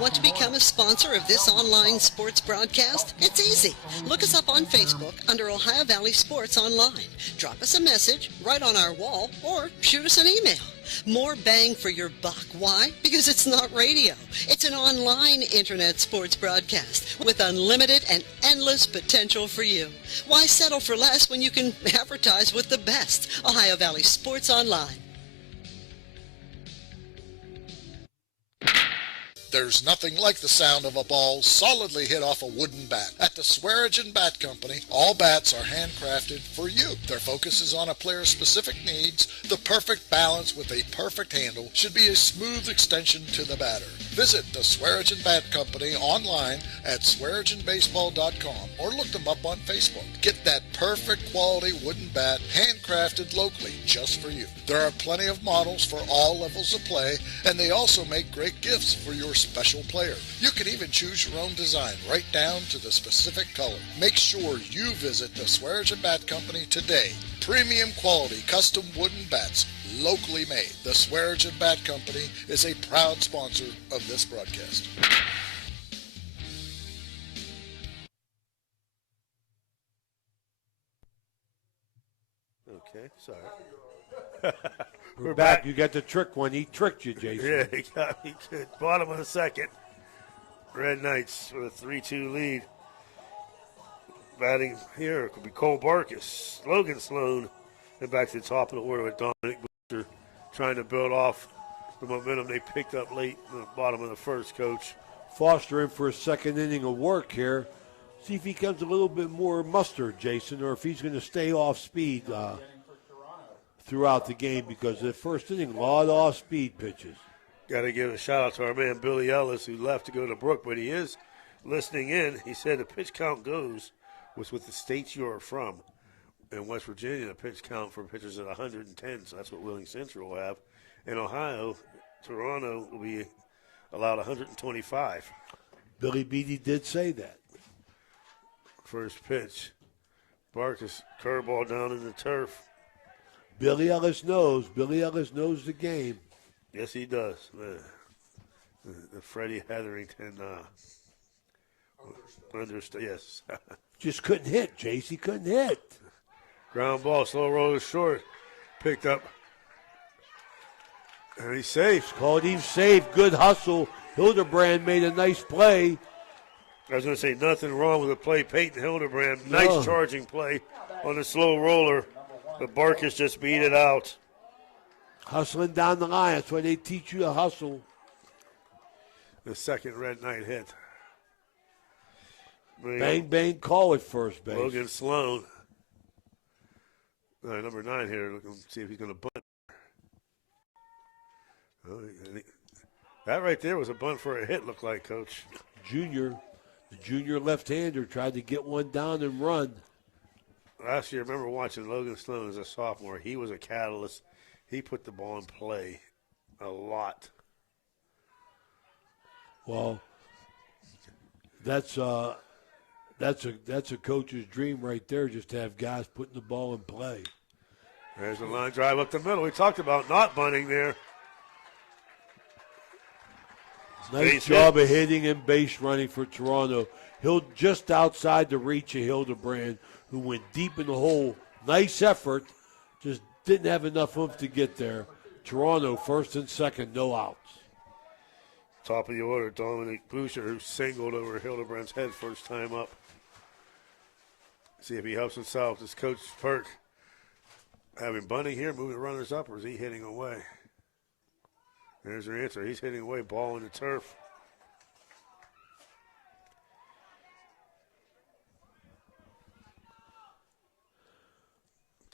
Want to become a sponsor of this online sports broadcast? It's easy. Look us up on Facebook under Ohio Valley Sports Online. Drop us a message right on our wall or shoot us an email. More bang for your buck. Why? Because it's not radio. It's an online internet sports broadcast with unlimited and endless potential for you. Why settle for less when you can advertise with the best? Ohio Valley Sports Online. There's nothing like the sound of a ball solidly hit off a wooden bat. At the Swearingen Bat Company, all bats are handcrafted for you. Their focus is on a player's specific needs. The perfect balance with a perfect handle should be a smooth extension to the batter. Visit the Swearingen Bat Company online at swearingenbaseball.com or look them up on Facebook. Get that perfect quality wooden bat handcrafted locally just for you. There are plenty of models for all levels of play, and they also make great gifts for your special player. You can even choose your own design right down to the specific color. Make sure you visit the Swearingen Bat Company today. Premium quality custom wooden bats, locally made. The Swearingen Bat Company is a proud sponsor of this broadcast. Okay, sorry. We're back. You got the trick one. He tricked you, Jason. Yeah, he got me good. Bottom of the second. Red Knights with a 3-2 lead. Batting here could be Cole Barkus, Logan Sloan, and back to the top of the order with Dominic Booster trying to build off the momentum they picked up late in the bottom of the first, Coach. Foster in for a second inning of work here. See if he comes a little bit more mustard, Jason, or if he's going to stay off speed throughout the game, because the first inning, a lot of off-speed pitches. Got to give a shout-out to our man Billy Ellis, who left to go to Brook, but he is listening in. He said the pitch count goes with the states you are from. In West Virginia, the pitch count for pitchers is 110, so that's what Wheeling Central will have. In Ohio, Toronto will be allowed 125. Billy Beatty did say that. First pitch. Barkus, curveball down in the turf. Billy Ellis knows. Billy Ellis knows the game. Yes, he does. The Freddie Hetherington understood. Yes. Just couldn't hit, Jace. He couldn't hit. Ground ball, slow roller short. Picked up. And he's safe. Called him safe. Good hustle. Hildebrand made a nice play. I was going to say nothing wrong with the play. Peyton Hildebrand, nice charging play on the slow roller. But Barkus just beat it out. Hustling down the line. That's why they teach you to hustle. The second Red Knight hit. Bang, bang, call it first base. Logan Sloan. Number 9 here. Looking to see if he's going to bunt. Oh, that right there was a bunt for a hit, looked like, Coach. The junior left-hander tried to get one down and run. Last year, I remember watching Logan Sloan as a sophomore. He was a catalyst. He put the ball in play a lot. Well, that's a coach's dream right there, just to have guys putting the ball in play. There's a line drive up the middle. We talked about not bunting there. Nice Base job hit. of hitting and base running for Toronto. Just outside the reach of Hildebrand, who went deep in the hole. Nice effort, just didn't have enough oomph to get there. Toronto first and second, no outs. Top of the order, Dominic Boucher, who singled over Hildebrand's head first time up. See if he helps himself. This Coach Perk having bunting here, moving the runners up, or is he hitting away? There's your answer. He's hitting away, ball in the turf.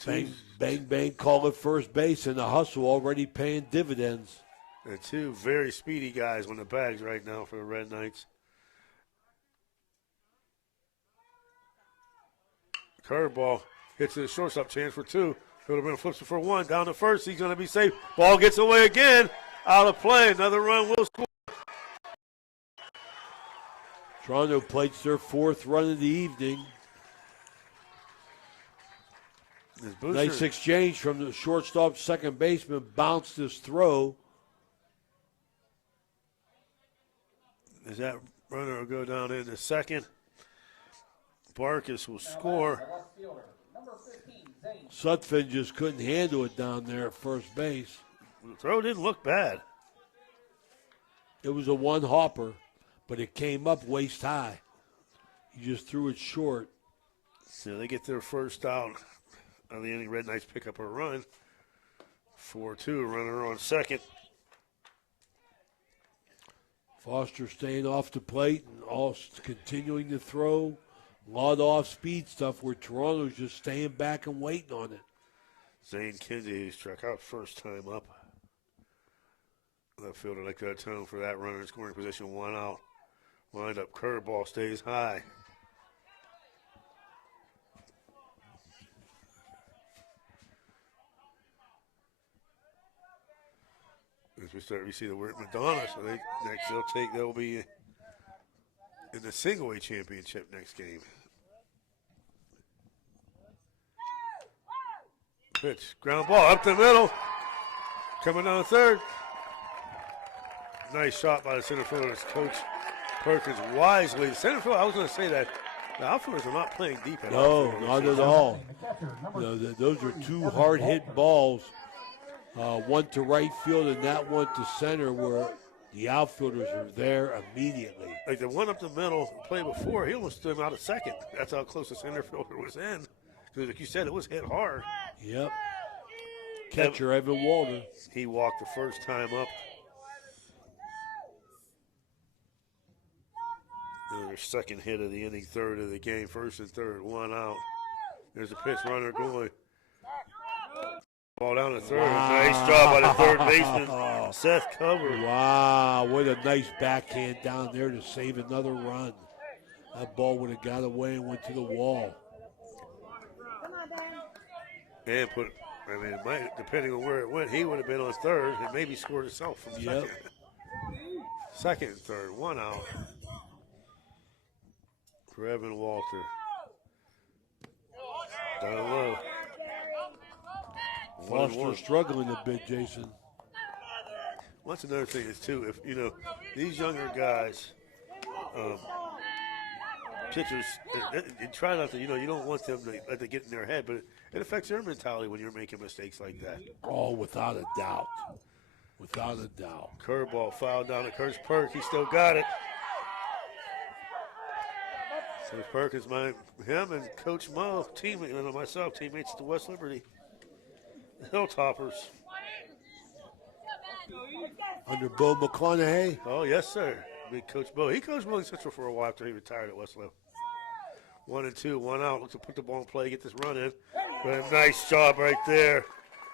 Bang, bang, bang, call it first base, and the hustle already paying dividends. And two very speedy guys on the bags right now for the Red Knights. Curveball hits the shortstop, chance for two. Hildebrand flips it for one, down to first. He's going to be safe. Ball gets away again. Out of play. Another run will score. Toronto plates their fourth run of the evening. Nice exchange from the shortstop, second baseman, bounced his throw. As that runner will go down in the second. Barkus will score. Sutphin just couldn't handle it down there at first base. The throw didn't look bad. It was a one hopper, but it came up waist high. He just threw it short. So they get their first out of the inning. Red Knights pick up a run. 4-2, runner on second. Foster staying off the plate and all continuing to throw. A lot of off-speed stuff where Toronto's just staying back and waiting on it. Zane Kinsey struck out first time up. Left fielder like that tone for that runner in scoring position, one out. Wind up curveball stays high. As we see the word Madonna, so they'll be in the single A championship next game. Pitch, ground ball up the middle, coming down third. Nice shot by the center fielder, Coach Perkins wisely. The center fielder, I was going to say that the outfielders are not playing deep at all. No, not at all. Those are two hard hit balls. One to right field and that one to center, where the outfielders are there immediately. Like the one up the middle, play before, he almost threw him out a second. That's how close the center fielder was in. Because like you said, it was hit hard. Yep. Catcher Evan Walter. He walked the first time up. Their second hit of the inning, third of the game, first and third, one out. There's a pitch, runner going. Ball down to third. Wow. Nice job by the third baseman, Seth Cover. Wow, what a nice backhand down there to save another run. That ball would have got away and went to the wall. And depending on where it went, he would have been on third and maybe scored himself from second. Second and third, one out. For Evan Walter. Down low. Foster struggling a bit, Jason. Well, that's another thing is too, if these younger guys, pitchers, you try not to, you don't want them to let it get in their head, but it affects their mentality when you're making mistakes like that. Oh, without a doubt. Without a doubt. Curveball fouled down to Curtis Perk. He still got it. So Perkins, him and Coach Mo, myself, teammates at the West Liberty Hilltoppers. Under Bo McConaughey. Oh, yes, sir. Big Coach Bo. He coached Willing Central for a while after he retired at West Liberty. 1-2, one out. Looks to put the ball in play, get this run in. But a nice job right there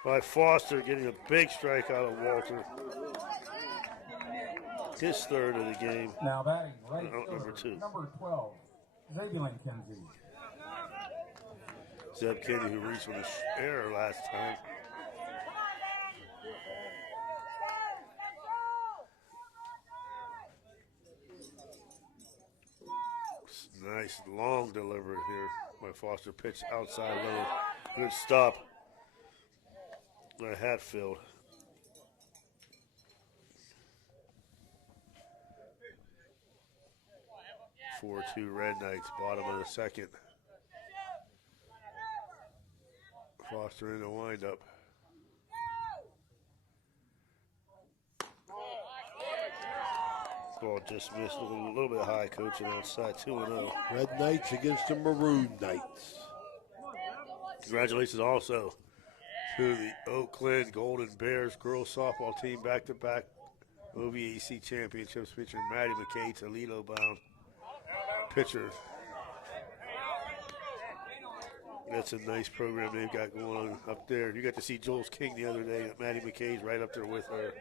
by Foster, getting a big strike out of Walter. His third of the game. Now batting right number 2. Number 12, Zebulon Kinsey. Zeb Kinsey, who reached with the error last time. Nice long delivery here by Foster. Pitch outside low. Good stop by Hatfield. Four 4-2 Red Knights, bottom of the second. Foster in the windup. Ball just missed a little bit high, Coach, and outside 2-0. Red Knights against the Maroon Knights. Congratulations also to the Oakland Golden Bears girls softball team back-to-back OVAC championships featuring Maddie McKay, Toledo bound pitcher. That's a nice program they've got going on up there. You got to see Jules King the other day. Maddie McKay's right up there with her.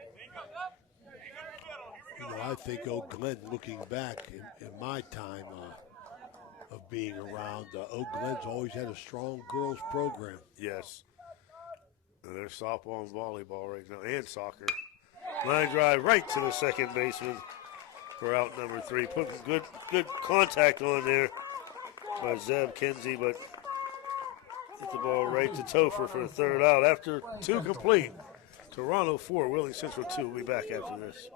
You know, I think Oak Glen, looking back in my time of being around, Oak Glen's always had a strong girls program. Yes. And there's softball and volleyball right now, and soccer. Line drive right to the second baseman for out number 3. Putting good contact on there by Zeb Kinsey, but hit the ball right to Topher for the third out. After 2 complete, Toronto 4, Wheeling Central 2. We'll be back after this.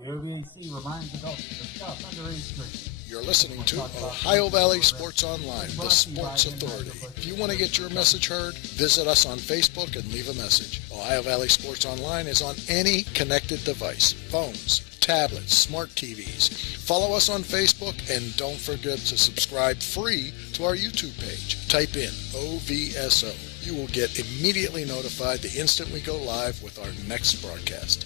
The OVAC reminds adults to discuss underage drinking. You're listening to Ohio Valley Sports Online, the sports authority. If you want to get your message heard, visit us on Facebook and leave a message. Ohio Valley Sports Online is on any connected device, phones, tablets, smart TVs. Follow us on Facebook and don't forget to subscribe free to our YouTube page. Type in OVSO. You will get immediately notified the instant we go live with our next broadcast.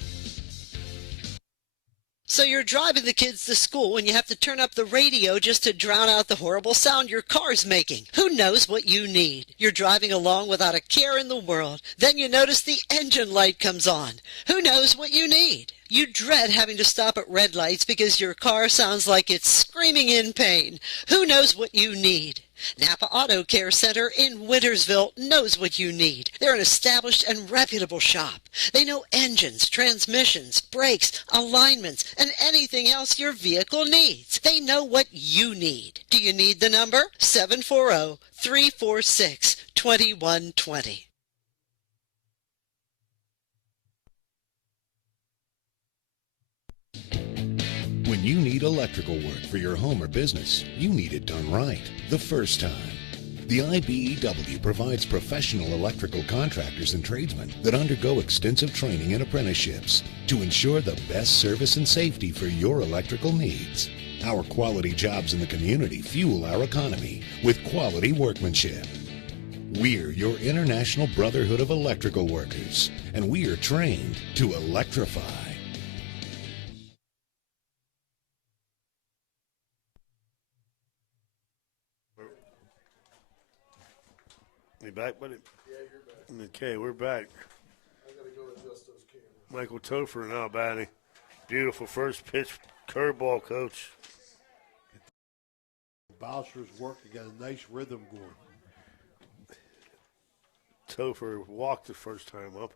So you're driving the kids to school and you have to turn up the radio just to drown out the horrible sound your car's making. Who knows what you need? You're driving along without a care in the world. Then you notice the engine light comes on. Who knows what you need? You dread having to stop at red lights because your car sounds like it's screaming in pain. Who knows what you need? Napa Auto Care Center in Wintersville knows what you need. They're an established and reputable shop. They know engines, transmissions, brakes, alignments, and anything else your vehicle needs. They know what you need. Do you need the number? 740-346-2120. When you need electrical work for your home or business, you need it done right the first time. The IBEW provides professional electrical contractors and tradesmen that undergo extensive training and apprenticeships to ensure the best service and safety for your electrical needs. Our quality jobs in the community fuel our economy with quality workmanship. We're your International Brotherhood of Electrical Workers, and we are trained to electrify. You back, buddy? Yeah, you're back. Okay, we're back. I gotta go adjust those cameras. Michael Topher now batting. Beautiful first pitch curveball, coach. Boucher's working, got a nice rhythm going. Topher walked the first time up.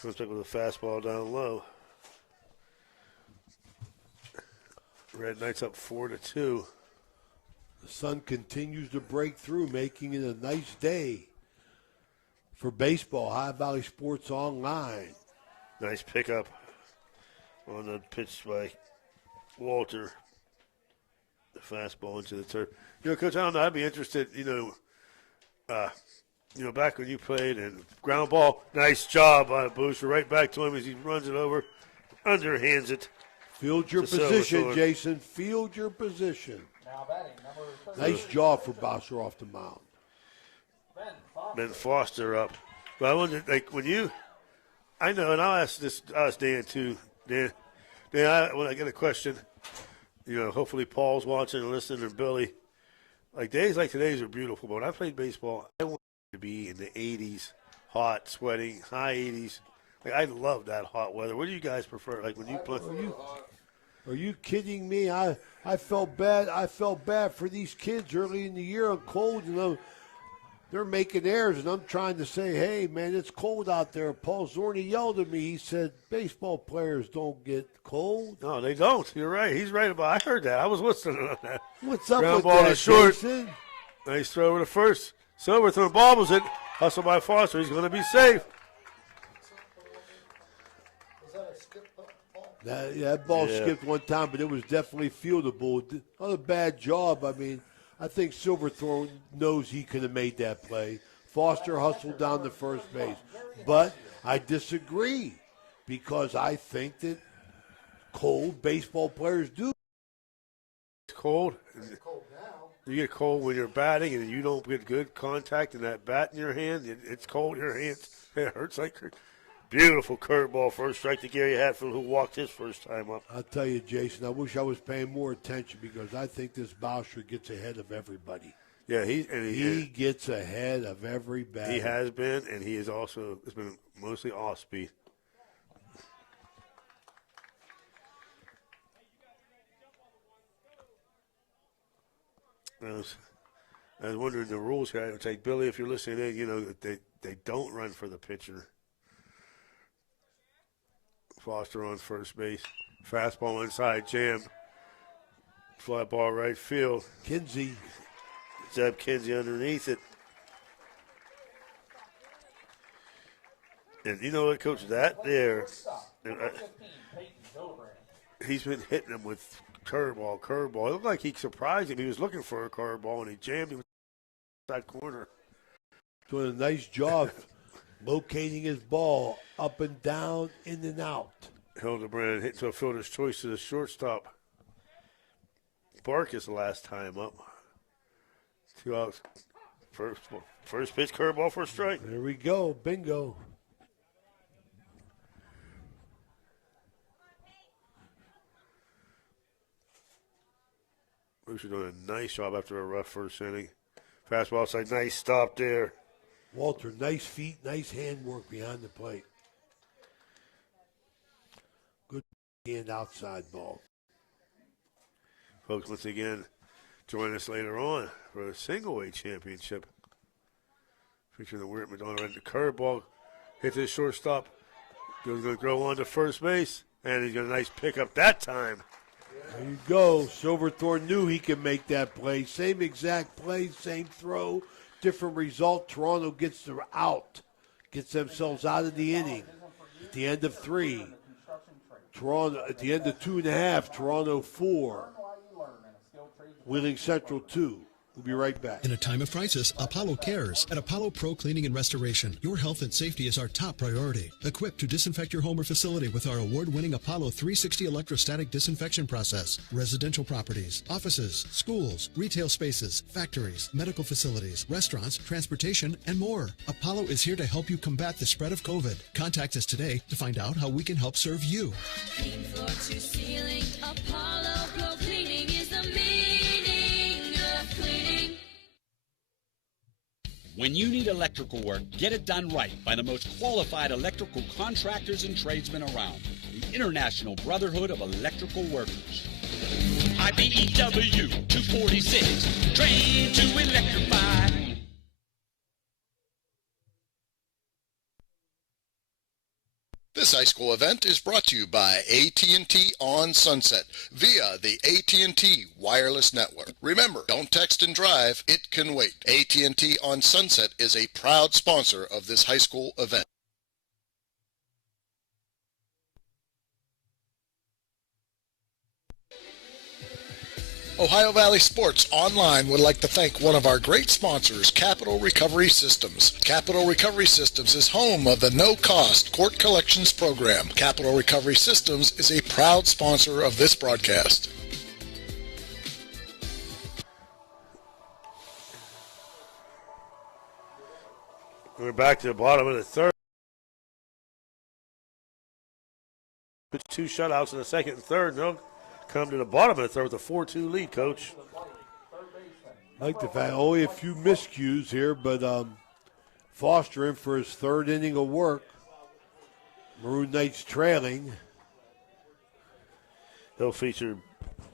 Comes back with a fastball down low. Red Knights up 4-2. The sun continues to break through, making it a nice day for baseball. Ohio Valley Sports Online. Nice pickup on the pitch by Walter. The fastball into the turf. You know, Coach, I don't know. I'd be interested. Back when you played and ground ball, nice job by Booster. Right back to him as he runs it over, underhands it. Field your position, Jason. Field your position. Nice job for Boucher off the mound. Ben Foster up. But I wonder, I know, and I'll ask Dan too. Dan, when I get a question, hopefully Paul's watching and listening, or Billy. Like days like today's are beautiful, but when I played baseball, I wanted to be in the 80s, hot, sweating, high 80s. Like I love that hot weather. What do you guys prefer? Like when you play? Are you kidding me? I felt bad. I felt bad for these kids early in the year on cold. They're making errors, and I'm trying to say, hey, man, it's cold out there. Paul Zorni yelled at me. He said, baseball players don't get cold. No, they don't. You're right. He's right about. I heard that. I was listening on that. What's up ground with ball that, to short. Jason? Nice throw over to first. Silverthorne bobbles it. Hustle by Foster. He's going to be safe. That ball skipped one time, but it was definitely fieldable. Not a bad job. I mean, I think Silverthorne knows he could have made that play. Foster hustled down to first base. But I disagree because I think that cold baseball players do. It's cold. You get cold when you're batting and you don't get good contact in that bat in your hand. It's cold in your hands. It hurts like crazy. Beautiful curveball first strike to Gary Hatfield, who walked his first time up. I'll tell you, Jason, I wish I was paying more attention because I think this Boucher gets ahead of everybody. Yeah, he gets ahead of everybody. He has been, and he is also, it's been mostly off speed. I was wondering the rules here. I would say, Billy, if you're listening in, you know, they don't run for the pitcher. Foster on first base. Fastball inside, jam. Fly ball right field. Kinsey. Zeb Kinsey underneath it. And you know what, Coach? That there, he's been hitting him with curveball. It looked like he surprised him. He was looking for a curveball, and he jammed him that corner. Doing a nice job locating his ball up and down, in and out. Hildebrand hit to a fielder's choice to the shortstop. Barkus the last time up. 2 outs. First pitch, curveball for a strike. There we go. Bingo. Lucia doing a nice job after a rough first inning. Fastball outside, nice stop there. Walter, nice feet, nice handwork behind the plate. Good hand outside ball. Folks, once again, join us later on for a single-A championship. Featuring the Weird McDonald right, the curveball hits his shortstop. Goes going to grow on to first base, and he's got a nice pickup that time. There you go. Silverthorne knew he could make that play. Same exact play, same throw, different result. Toronto gets the out, gets themselves out of the inning. At the end of 3, Toronto at the end of 2.5, Toronto 4, Wheeling Central 2. We'll be right back. In a time of crisis, Apollo cares. At Apollo Pro Cleaning and Restoration, your health and safety is our top priority. Equipped to disinfect your home or facility with our award-winning Apollo 360 electrostatic disinfection process. Residential properties, offices, schools, retail spaces, factories, medical facilities, restaurants, transportation, and more. Apollo is here to help you combat the spread of COVID. Contact us today to find out how we can help serve you. Clean floor to ceiling, Apollo Pro Cleaning is the meaning of cleaning. When you need electrical work, get it done right by the most qualified electrical contractors and tradesmen around. The International Brotherhood of Electrical Workers. IBEW 246, trained to electrify. This high school event is brought to you by AT&T on Sunset via the AT&T wireless network. Remember, don't text and drive, it can wait. AT&T on Sunset is a proud sponsor of this high school event. Ohio Valley Sports Online would like to thank one of our great sponsors, Capital Recovery Systems. Capital Recovery Systems is home of the no-cost court collections program. Capital Recovery Systems is a proud sponsor of this broadcast. We're back to the bottom of the third. Put 2 shutouts in the second and third. They'll come to the bottom of the third with a 4-2 lead, Coach. I like the fact only a few miscues here, but Foster in for his 3rd inning of work. Maroon Knights trailing. They'll feature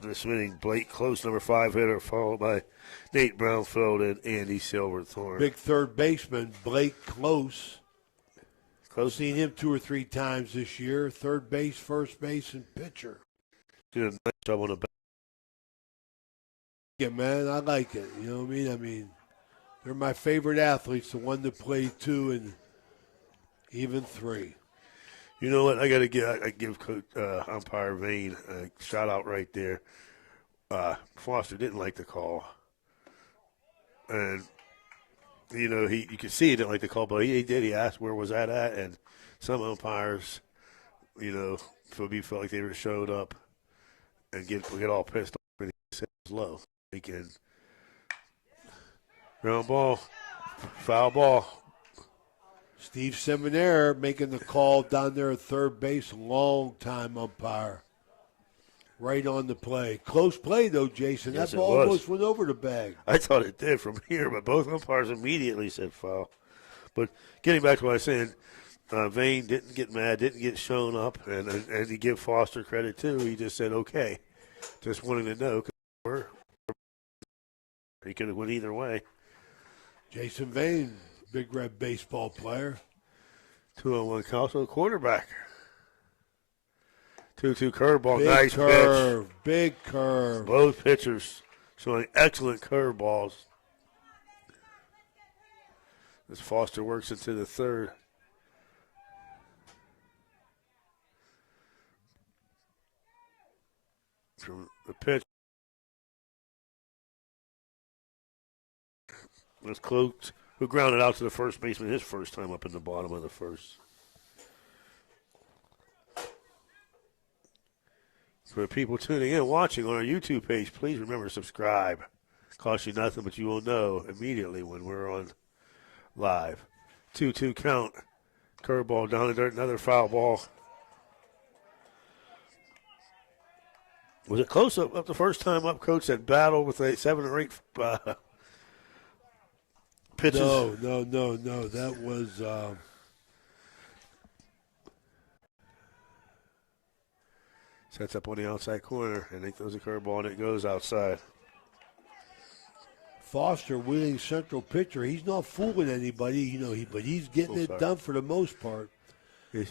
this inning Blake Close, number 5 hitter, followed by Nate Brownfield and Andy Silverthorne. Big third baseman Blake Close. Seen him 2 or 3 times this year. Third base, first base, and pitcher. Did a nice job on the back. Yeah, man, I like it. You know what I mean? I mean, they're my favorite athletes, the one that played 2 and even 3. You know what? I give Coach umpire Vane a shout out right there. Foster didn't like the call, and you know you could see he didn't like the call, but he did. He asked where was that at, and some umpires, you know, felt like they were showed up and get all pissed off. And he said it was low. Ground ball. Foul ball. Steve Seminaire making the call down there at third base. Long time umpire. Right on the play. Close play, though, Jason. Yes, that it ball was. almost went over the bag. I thought it did from here, but both umpires immediately said foul. But getting back to what I was saying, Vane didn't get mad, didn't get shown up, and to give Foster credit, too, he just said, okay. Just wanting to know, because he could have went either way. Jason Vane, Big Red baseball player. 2-on-1 Kelso, quarterback. 2-2 curveball, Big nice curve, pitch. big curve. Both pitchers showing excellent curveballs. As Foster works into the third. From the pitch. Was Cloaked, who grounded out to the first baseman his first time up in the bottom of the first. For people tuning in, watching on our YouTube page, please remember to subscribe. Costs you nothing, but you will know immediately when we're on live. 2-2 count. Curveball down the dirt, another foul ball. Was it close up the first time up, Coach, that battle with 7 or 8 pitches? No. That was sets up on the outside corner, and they throws a curveball, and it goes outside. Foster, Wheeling Central pitcher. He's not fooling anybody, but he's getting it done for the most part. His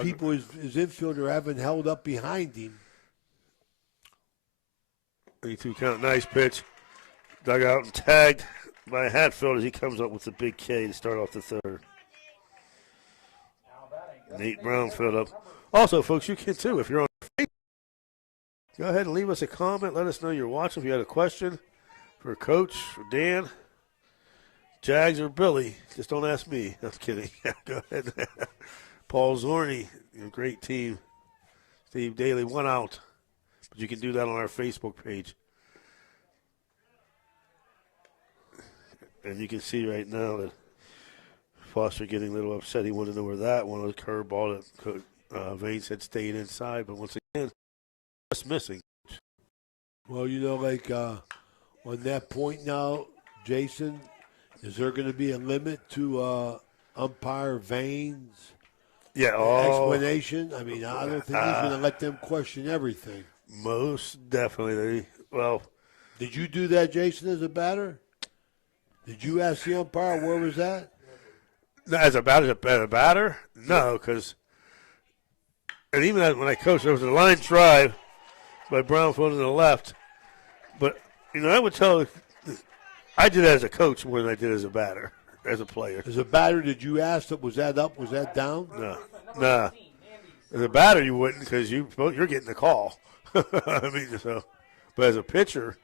people, his infielder, haven't held up behind him. 3-2 count, nice pitch. Dug out and tagged by Hatfield as he comes up with the big K to start off the third. Nate Brown filled up. Also, folks, you can too. If you're on Facebook, go ahead and leave us a comment. Let us know you're watching. If you had a question for Coach, for Dan, Jags, or Billy, just don't ask me. I'm kidding. Go ahead. Paul Zorney, great team. Steve Daly, 1 out. But you can do that on our Facebook page. And you can see right now that Foster getting a little upset. He wanted to know where that one was. Curveball that Vane said stayed inside, but once again, just missing. Well, on that point now, Jason, is there going to be a limit to umpire Vane's explanation? I mean, I don't think he's going to let them question everything. Most definitely. Well, did you do that, Jason, as a batter? Did you ask the umpire where was that? As a batter? No, because and even when I coached, there was a line drive by Brownfield to the left. But, I would tell I did it as a coach more than I did as a batter, as a player. As a batter, did you ask was that up, was that down? No. As a batter, you wouldn't because you're getting the call. I mean, but as a pitcher,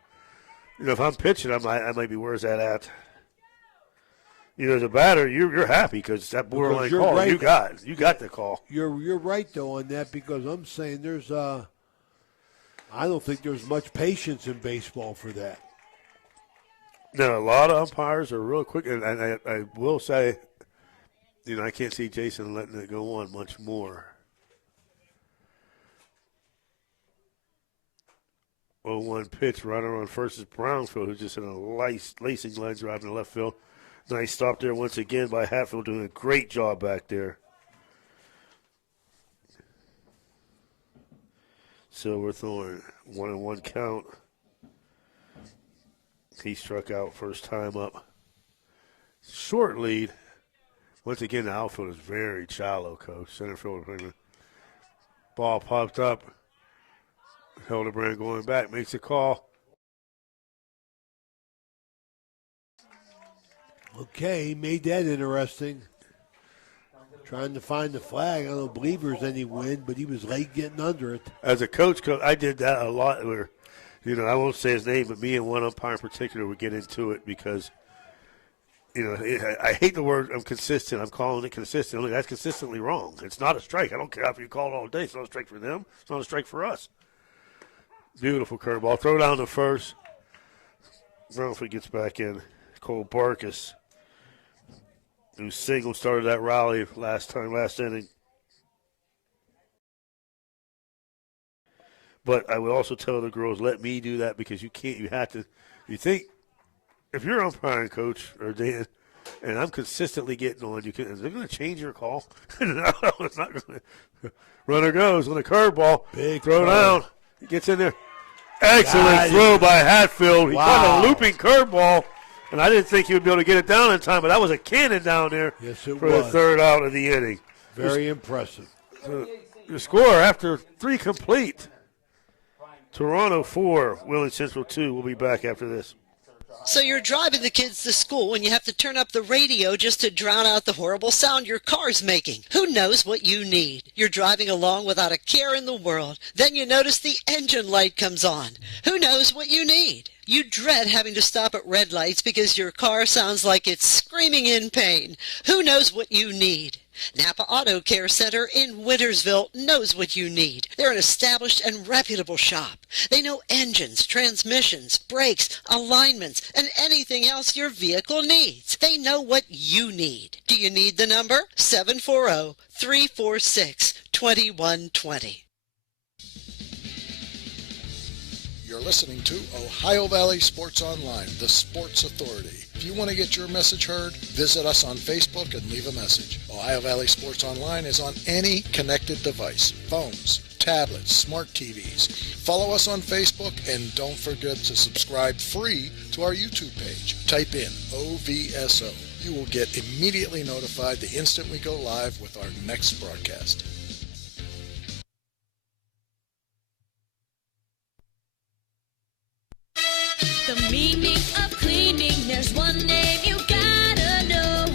if I'm pitching, I might be, where's that at? As a batter, you're happy because that borderline call, right. you got the call. You're right though on that because I'm saying I don't think there's much patience in baseball for that. No, a lot of umpires are real quick, and I will say, I can't see Jason letting it go on much more. 0-1 pitch, runner on first is Brownfield, who's just in a lacing line drive in the left field. Nice stop there once again by Hatfield, doing a great job back there. Silverthorne, 1-1 count. He struck out first time up. Short lead. Once again, the outfield is very shallow, Coach. Center field. Ball popped up. Hildebrand going back, makes a call. Okay, he made that interesting. Trying to find the flag. I don't believe there's any wind, but he was late getting under it. As a coach, I did that a lot where, I won't say his name, but me and one umpire in particular would get into it because, I hate the word I'm consistent. I'm calling it consistent. That's consistently wrong. It's not a strike. I don't care if you call it all day. It's not a strike for them. It's not a strike for us. Beautiful curveball. Throw down to first. Brownfield gets back in. Cole Barkus, who single started that rally last inning. But I would also tell the girls, let me do that because you can't. You think if you're umpiring, coach or Dan, and I'm consistently getting on, is it going to change your call? No, it's not going to. Runner goes on a curveball. Big throw curve. down. He gets in there. Excellent throw by Hatfield. He got a looping curveball, and I didn't think he would be able to get it down in time, but that was a cannon down there for the third out of the inning. Very impressive. The score after 3 complete. Toronto 4, Wheeling Central 2. We'll be back after this. So you're driving the kids to school and you have to turn up the radio just to drown out the horrible sound your car's making. Who knows what you need? You're driving along without a care in the world. Then you notice the engine light comes on. Who knows what you need? You dread having to stop at red lights because your car sounds like it's screaming in pain. Who knows what you need? Napa Auto Care Center in Wintersville knows what you need. They're an established and reputable shop. They know engines, transmissions, brakes, alignments, and anything else your vehicle needs. They know what you need. Do you need the number? 740-346-2120. You're listening to Ohio Valley Sports Online, the sports authority. If you want to get your message heard, visit us on Facebook and leave a message. Ohio Valley Sports Online is on any connected device, phones, tablets, smart TVs. Follow us on Facebook and don't forget to subscribe free to our YouTube page. Type in OVSO. You will get immediately notified the instant we go live with our next broadcast. The meaning of cleaning, there's one name you gotta know.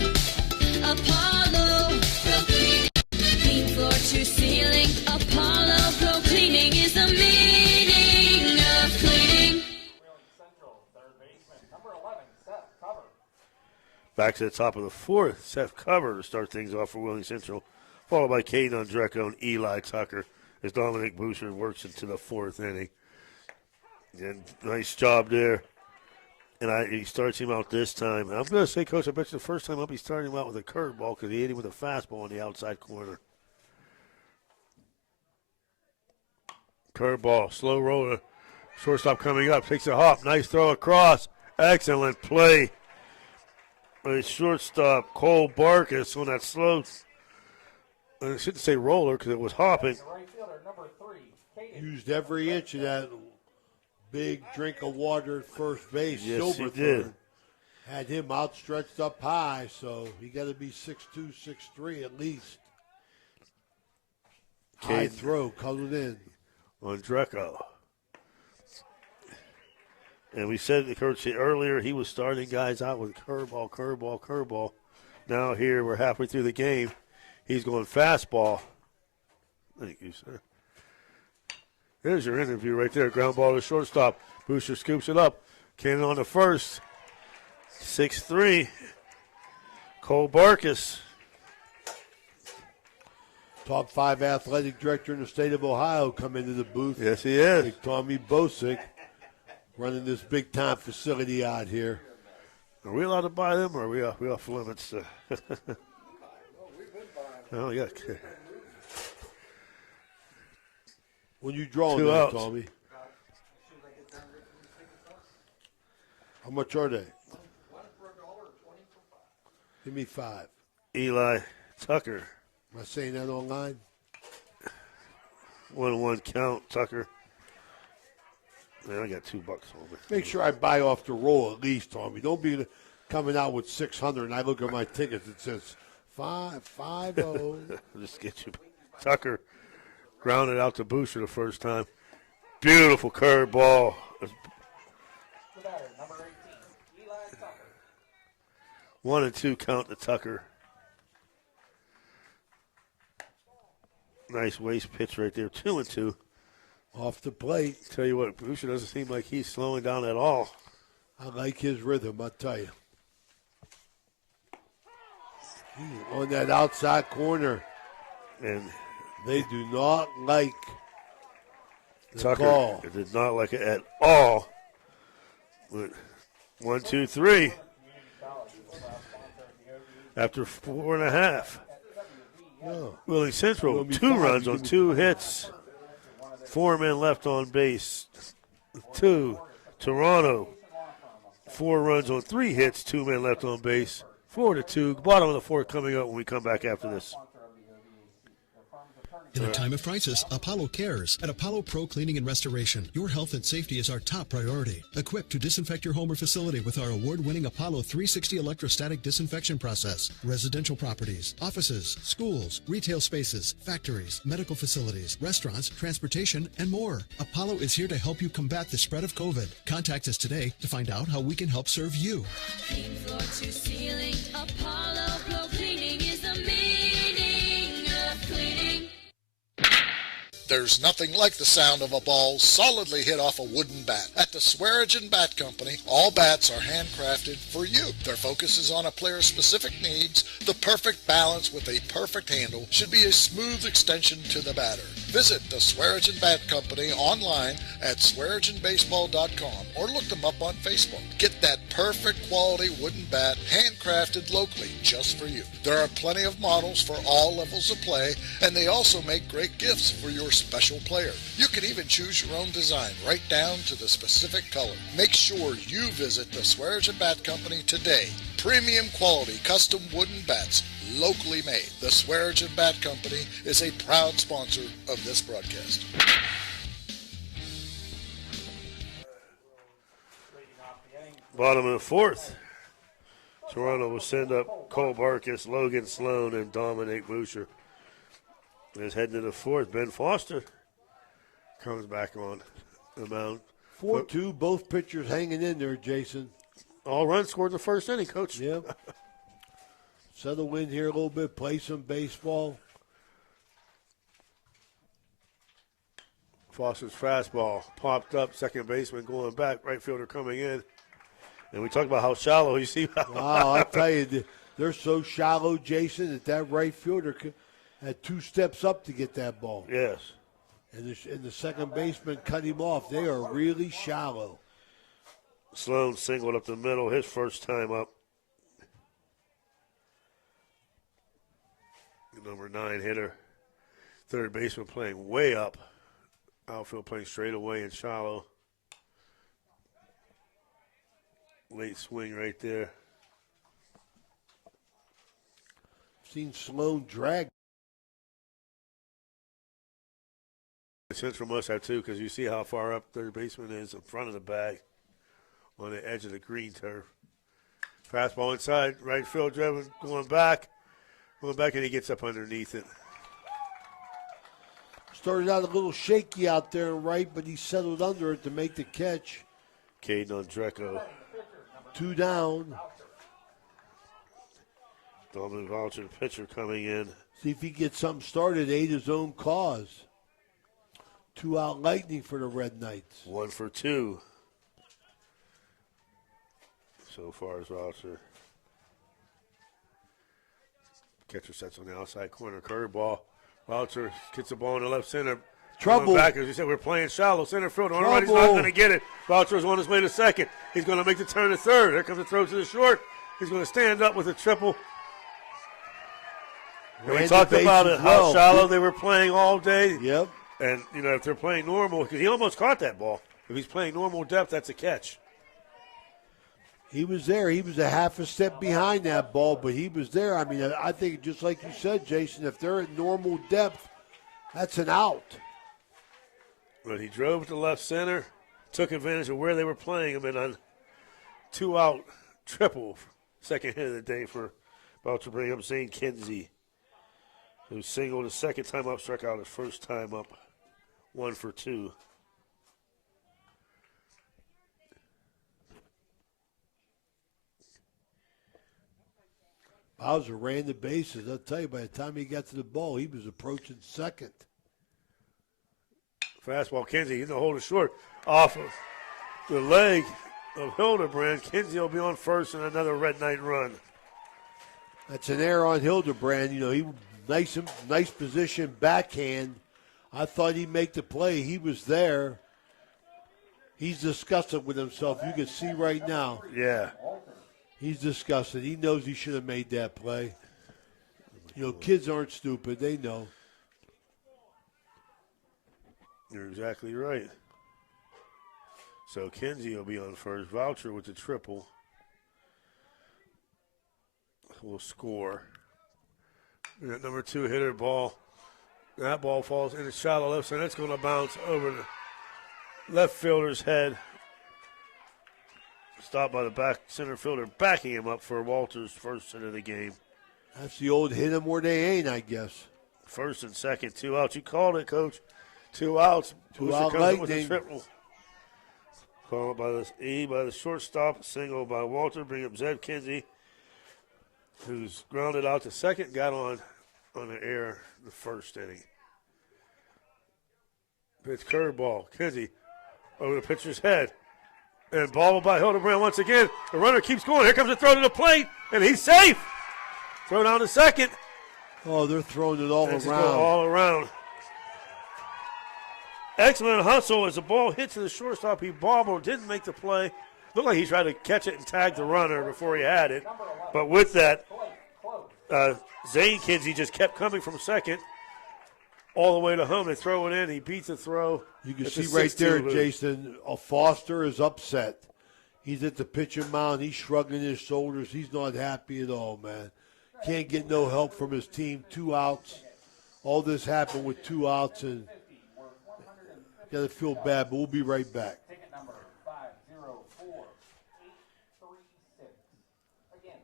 Apollo Pro Cleaning. Clean floor to ceiling. Apollo Pro Cleaning is the meaning of cleaning. Back to the top of the 4th, Seth Cover to start things off for Wheeling Central, followed by Caden Andreco and Eli Tucker as Dominic Boucher works into the 4th inning. And nice job there. And he starts him out this time. I'm going to say, Coach, I bet you the first time up he started him out with a curveball because he hit him with a fastball on the outside corner. Curveball, slow roller. Shortstop coming up, takes a hop. Nice throw across. Excellent play. By shortstop, Cole Barkus on that slow. I shouldn't say roller because it was hopping. Used every inch of that big drink of water at first base. Yes, he Silverthorne did. had him outstretched up high, so he got to be 6'2", 6'3" at least. High throw, colored in. On Dreco. And we said, Coach, earlier he was starting guys out with curveball, curveball, curveball. Now here we're halfway through the game. He's going fastball. Thank you, sir. There's your interview right there. Ground ball to shortstop. Boucher scoops it up. Cannon on the first. 6-3. Cole Barkus. Top 5 athletic director in the state of Ohio come into the booth. Yes, he is. Big Tommy Bosick running this big-time facility out here. Are we allowed to buy them, or are we off limits? Oh, yeah. When you draw 2 that, outs. Tommy. How much are they? Give me 5. Eli Tucker. Am I saying that online? 1-1 count, Tucker. Man, I got $2 on me. Make sure I buy off the roll at least, Tommy. Don't be coming out with 600 and I look at my tickets. It says 550. Just get you. Tucker grounded out to Boucher the first time. Beautiful curveball. 1-2 count to Tucker. Nice waist pitch right there. 2-2. Off the plate. Tell you what, Boucher doesn't seem like he's slowing down at all. I like his rhythm, I tell you. On that outside corner. And they do not like the Tucker call. did not like it at all. But 1, 2, 3. after 4.5. Oh. Willie Central, Well, 2 5, runs you on give me 2 5. hits. 4 men left on base. 2. Toronto, 4 runs on 3 hits, 2 men left on base. 4-2. Bottom of the 4th coming up when we come back after this. In a time of crisis, Apollo cares. At Apollo Pro Cleaning and Restoration, your health and safety is our top priority. Equipped to disinfect your home or facility with our award-winning Apollo 360 electrostatic disinfection process. Residential properties, offices, schools, retail spaces, factories, medical facilities, restaurants, transportation, and more. Apollo is here to help you combat the spread of COVID. Contact us today to find out how we can help serve you. Clean floor to ceiling, Apollo Pro Cleaning is the meaning of cleaning. There's nothing like the sound of a ball solidly hit off a wooden bat. At the Swearingen Bat Company, all bats are handcrafted for you. Their focus is on a player's specific needs. The perfect balance with a perfect handle should be a smooth extension to the batter. Visit the Swearingen Bat Company online at SwearingenBaseball.com or look them up on Facebook. Get that perfect quality wooden bat handcrafted locally just for you. There are plenty of models for all levels of play, and they also make great gifts for your special player. You can even choose your own design right down to the specific color. Make sure you visit the Swearingen Bat Company today. Premium quality custom wooden bats, locally made. The Swearingen Bat Company is a proud sponsor of this broadcast. Bottom of the 4th. Toronto will send up Cole Barkus, Logan Sloan, and Dominic Boucher. Is heading to the 4th. Ben Foster comes back on the mound. 4-2, both pitchers hanging in there, Jason. All runs scored in the first inning, Coach. Yep. Settle in here a little bit, play some baseball. Foster's fastball popped up, second baseman going back, right fielder coming in. And we talked about how shallow you see. Wow, I tell you, they're so shallow, Jason, that right fielder had 2 steps up to get that ball. Yes. And the second baseman cut him off. They are really shallow. Sloan singled up the middle, his first time up. The number 9 hitter. Third baseman playing way up. Outfield playing straight away and shallow. Late swing right there. Seen Sloan drag. Central must have too, because you see how far up third baseman is in front of the bag on the edge of the green turf. Fastball inside, right field driven, going back, and he gets up underneath it. Started out a little shaky out there and right, but he settled under it to make the catch. Caden Andreco. 2 down. Donovan Voucher, the pitcher, coming in. See if he gets something started, ate his own cause. 2 out lightning for the Red Knights. 1 for 2. So far as Voucher. Catcher sets on the outside corner, curveball. Voucher gets the ball in the left center. Trouble. Back, as you said, we're playing shallow center field. On the right, he's not going to get it. Voucher's on his way to second. He's going to make the turn to third. Here comes the throw to the short. He's going to stand up with a triple. We talked about it, how shallow they were playing all day. Yep. And, you know, if they're playing normal, because he almost caught that ball. If he's playing normal depth, that's a catch. He was there. He was a half a step behind that ball, but he was there. I mean, I think just like you said, Jason, if they're at normal depth, that's an out. But he drove to left center, took advantage of where they were playing him, and on 2 out triple, second hit of the day for about to bring up Zane Kinsey, who singled his second time up, struck out his first time up, 1 for 2. Bowser ran the bases. I'll tell you, by the time he got to the ball, he was approaching second. Fastball, Kinsey, he's going to hold it short off of the leg of Hildebrand. Kinsey will be on first and another Red Knight run. That's an error on Hildebrand. You know, he nice position, backhand. I thought he'd make the play. He was there. He's disgusted with himself. You can see right now. Yeah. He's disgusted. He knows he should have made that play. You know, kids aren't stupid. They know. You're exactly right. So Kinsey will be on first. Voucher with the triple will score. That number 2 hitter ball. That ball falls in the shallow left side. That's going to bounce over the left fielder's head. Stopped by the back center fielder, backing him up for Walter's first hit of the game. That's the old hit 'em where they ain't, I guess. First and second, 2 outs. You called it, Coach. 2 outs. Two Booster out comes up with Lightning. a triple. Called by the shortstop. Single by Walter. Bring up Zed Kinsey, who's grounded out to second. Got on the air the first inning. Pitch curveball. Kinsey over the pitcher's head. And ball by Hildebrand once again. The runner keeps going. Here comes the throw to the plate, and he's safe. Throw down to second. Oh, they're throwing it all Let's around. go all around. Excellent hustle as the ball hit to the shortstop. He bobbled, didn't make the play. Looked like he tried to catch it and tag the runner before he had it. But with that, Zane Kinsey just kept coming from second all the way to home. They throw it in. He beats the throw. You can It's see a right 6-2 there, lead. Jason, Foster is upset. He's at the pitching mound. He's shrugging his shoulders. He's not happy at all, man. Can't get no help from his team. 2 outs. All this happened with 2 outs, and got to feel bad, but we'll be right back. Ticket number 504836. Again,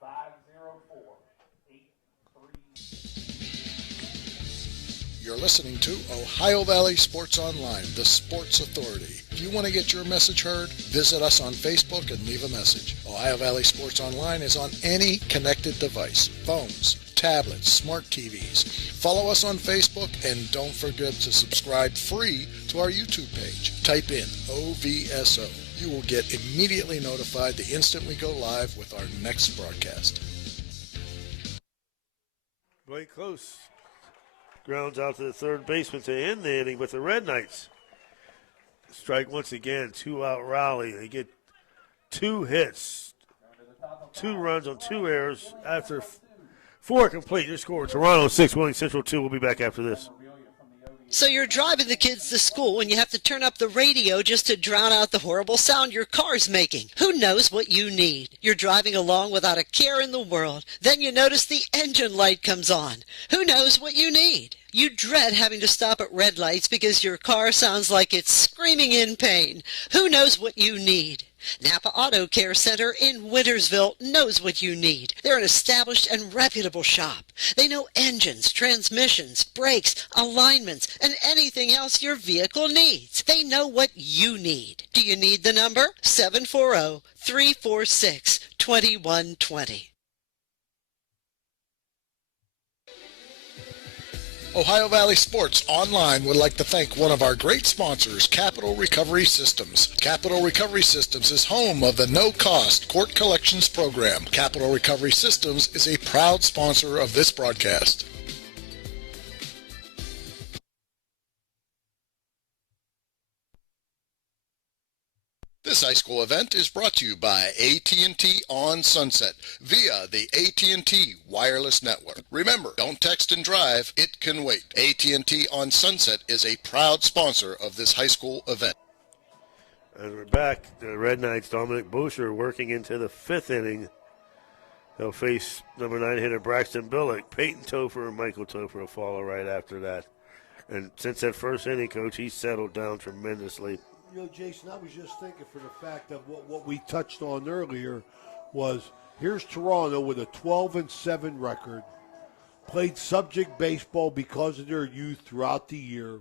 504836. You're listening to Ohio Valley Sports Online, the sports authority. If you want to get your message heard, visit us on Facebook and leave a message. Ohio Valley Sports Online is on any connected device, phones, tablets, smart TVs. Follow us on Facebook and don't forget to subscribe free to our YouTube page. Type in OVSO. You will get immediately notified the instant we go live with our next broadcast. Blake Close grounds out to the third baseman to end the inning with the Red Knights. Strike once again, 2-out rally. They get 2 hits, 2 runs on 2 errors after 4 complete. Your score, Toronto 6, Wheeling Central 2. We'll be back after this. So you're driving the kids to school and you have to turn up the radio just to drown out the horrible sound your car's making. Who knows what you need? You're driving along without a care in the world. Then you notice the engine light comes on. Who knows what you need? You dread having to stop at red lights because your car sounds like it's screaming in pain. Who knows what you need? Napa Auto Care Center in Wintersville knows what you need. They're an established and reputable shop. They know engines, transmissions, brakes, alignments, and anything else your vehicle needs. They know what you need. Do you need the number? 740-346-2120. Ohio Valley Sports Online would like to thank one of our great sponsors, Capital Recovery Systems. Capital Recovery Systems is home of the no-cost court collections program. Capital Recovery Systems is a proud sponsor of this broadcast. This high school event is brought to you by AT&T on Sunset via the AT&T wireless network. Remember, don't text and drive, it can wait. AT&T on Sunset is a proud sponsor of this high school event. And we're back. The Red Knights, Dominic Boucher, working into the 5th inning. They'll face number 9 hitter Braxton Billick. Peyton Topher and Michael Topher will follow right after that. And since that first inning, Coach, he's settled down tremendously. You know, Jason, I was just thinking for the fact of what we touched on earlier was here's Toronto with a 12-7 record, played subject baseball because of their youth throughout the year,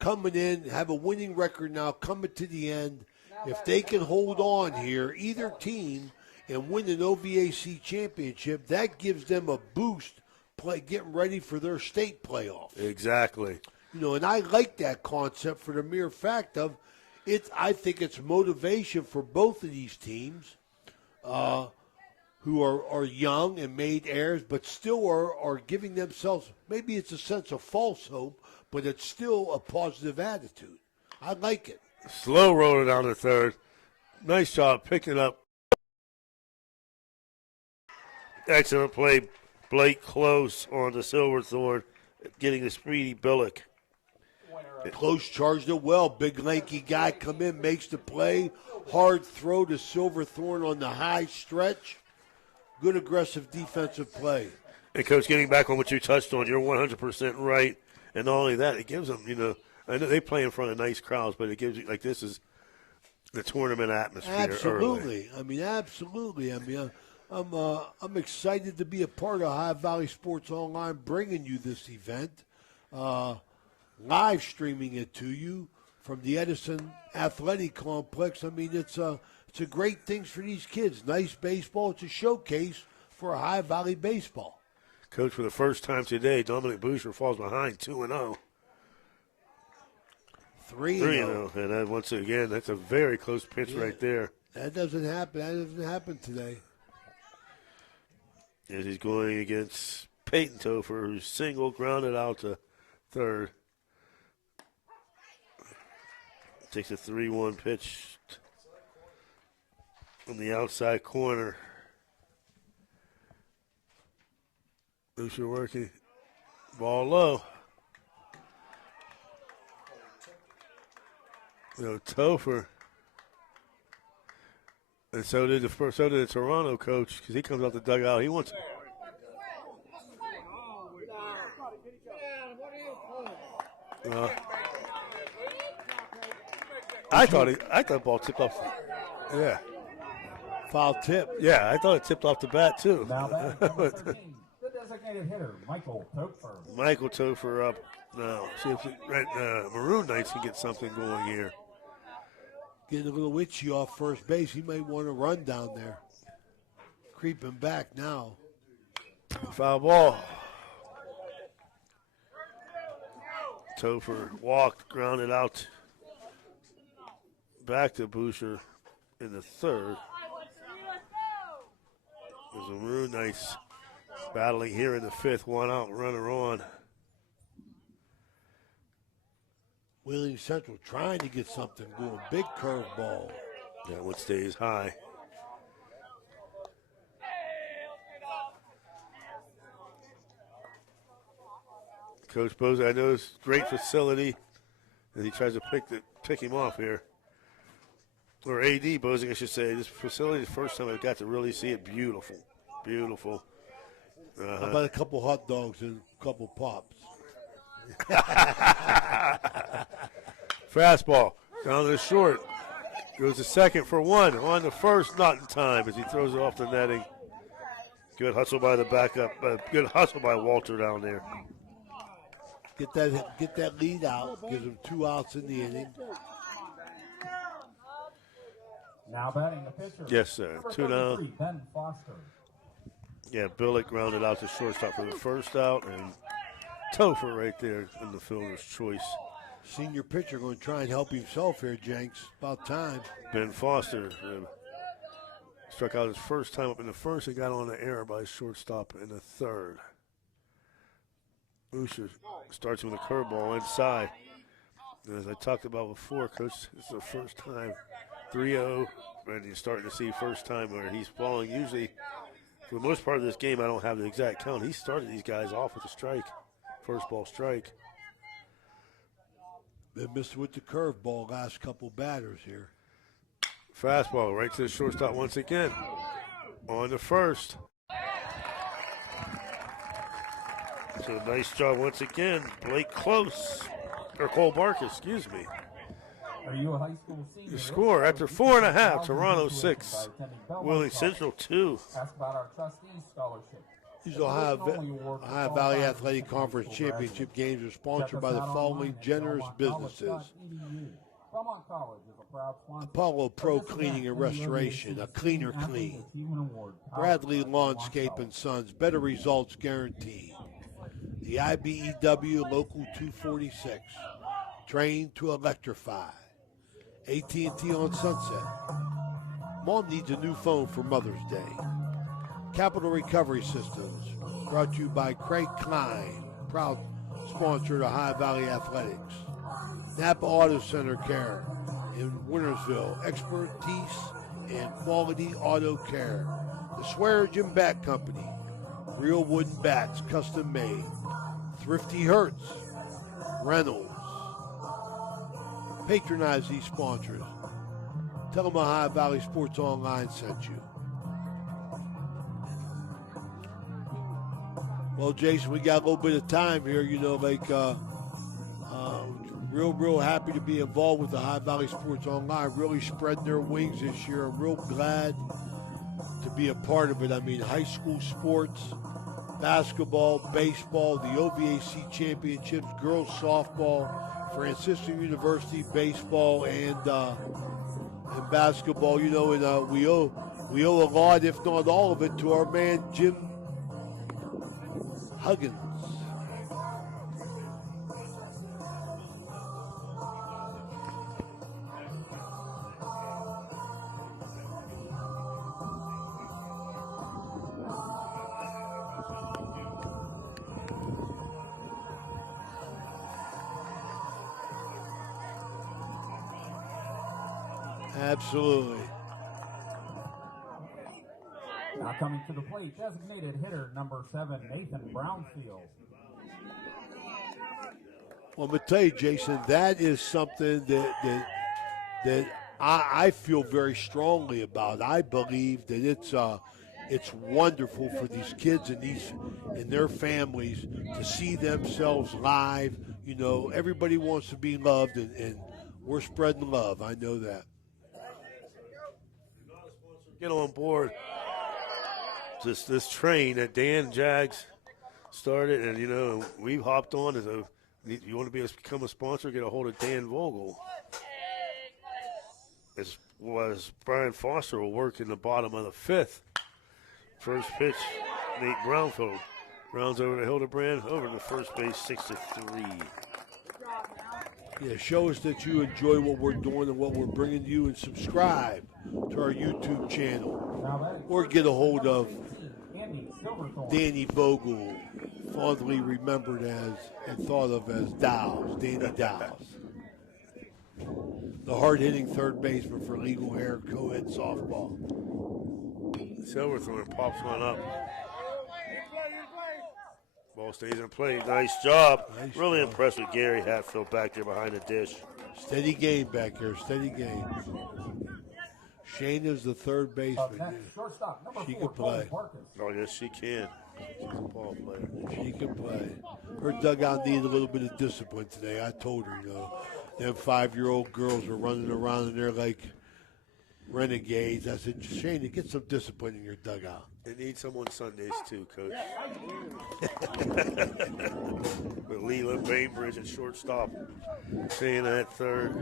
coming in, have a winning record now, coming to the end. If they can hold on here, either team, and win an OVAC championship, that gives them a boost getting ready for their state playoffs. Exactly. You know, and I like that concept for the mere fact of I think it's motivation for both of these teams who are young and made heirs, but still are giving themselves, maybe it's a sense of false hope, but it's still a positive attitude. I like it. Slow roller down the third. Nice job picking up Excellent play. Blake close on the Silverthorne, getting the speedy Billick. Close charged it well. Big lanky guy come in, makes the play. Hard throw to Silverthorne on the high stretch. Good aggressive defensive play. And, Coach, getting back on what you touched on, you're 100% right. And not only that, it gives them, I know they play in front of nice crowds, but it gives you, like, this is the tournament atmosphere. Absolutely. Early. Absolutely. I'm excited to be a part of High Valley Sports Online, bringing you this event, live streaming it to you from the Edison Athletic Complex. It's a great thing for these kids. Nice baseball. It's a showcase for High Valley baseball. Coach, for the first time today, Dominic Boucher falls behind 2-0. 3-0. And once again, that's a very close pitch right there. That doesn't happen. That doesn't happen today. As he's going against Peyton Topher, who's single, grounded out to third. Takes a 3-1 pitch on the outside corner. Boucher working. Ball low. Topher. And so did the Toronto coach, because he comes out the dugout. He wants. I thought ball tipped off. Yeah. Foul tip. Yeah, I thought it tipped off the bat too. Now that number 13, the designated hitter, Michael Topher. Michael Topher up now. See if Maroon Knights can get something going here. Getting a little itchy off first base. He might want to run down there. Creeping back now. Foul ball. Topher walked, grounded out. Back to Boucher in the third. There's a Maroon Knights battling here in the fifth. One out, runner on. Wheeling Central trying to get something going. Big curveball. That one stays high. Coach Bose, I know it's a great facility, and he tries to pick him off here. Or AD Bosing, I should say. This facility, the first time I got to really see it, beautiful. Beautiful. How about a couple hot dogs and a couple pops? Fastball down to the short. Goes to second for one. On the first, not in time as he throws it off the netting. Good hustle by the backup. Good hustle by Walter down there. Get that lead out. Gives him 2 outs in the inning. Now batting the pitcher. Yes, sir. 2 down. Ben Foster. Yeah, Billick grounded out to shortstop for the first out, and Topher right there in the fielder's choice. Senior pitcher going to try and help himself here, Jenks. About time. Ben Foster struck out his first time up in the first and got on the air by his shortstop in the third. Boucher starts with a curveball inside. And as I talked about before, Coach, it's the first time 3-0, and you're starting to see first time where he's falling. Usually, for the most part of this game, I don't have the exact count. He started these guys off with a strike, first ball strike. Been missing with the curveball last couple batters here. Fastball right to the shortstop once again. On the first. So nice job once again. Blake Close, or Cole Barker, excuse me. Are you a high school senior? The score after 4.5, Toronto 6, Wheeling Central 2. Ask about our trustees scholarship. These Ohio Valley Athletic Conference Championship games are sponsored by the following generous businesses. Apollo Pro Cleaning and Restoration, a cleaner clean. Bradley Lawnscape and Sons, better results guaranteed. The IBEW Local 246, trained to electrify. AT&T on Sunset. Mom needs a new phone for Mother's Day. Capital Recovery Systems, brought to you by Craig Klein, proud sponsor of High Valley Athletics. Napa Auto Center Care in Wintersville, expertise and quality auto care. The Swearingen Bat Company, Real wooden bats, custom made. Thrifty Hertz, Reynolds. Patronize these sponsors. Tell them Ohio Valley Sports Online sent you. Well, Jason, we got a little bit of time here. Real happy to be involved with the Ohio Valley Sports Online. Really spreading their wings this year. I'm real glad to be a part of it. I mean, high school sports, basketball, baseball, the OVAC championships, girls softball, Francisco University baseball, and basketball. And we owe a lot, if not all of it, to our man Jim Huggins. Absolutely. Now coming to the plate, designated hitter number 7, Nathan Brownfield. Well, I'm going to tell you, Jason, that is something that I feel very strongly about. I believe that it's wonderful for these kids and their families to see themselves live. Everybody wants to be loved, and we're spreading love. I know that. Get on board this train that Dan Jags started, and we've hopped on. You want to become a sponsor, get a hold of Dan Vogel. As was Brian Foster will work in the bottom of the 5th. First pitch, Nate Brownfield rounds over to Hildebrand, over to first base, 6-3. Yeah, show us that you enjoy what we're doing and what we're bringing to you, and subscribe to our YouTube channel. Or get a hold of Danny Vogel, fondly remembered as and thought of as Dowles, Danny Dowles. The hard-hitting third baseman for Legal Hair Co-Ed Softball. Silverthorne pops one up. Ball stays in play. Nice job. Really impressed with Gary Hatfield back there behind the dish. Steady game back here. Steady game. Shayna's the third baseman. She can play. Oh, yes, she can. She's a ball player. She can play. Her dugout needed a little bit of discipline today. I told her, them 5-year-old girls were running around in there like renegades. I said, Shayna, get some discipline in your dugout. They need some on Sundays too, Coach. With Leland Bainbridge at shortstop, staying at third.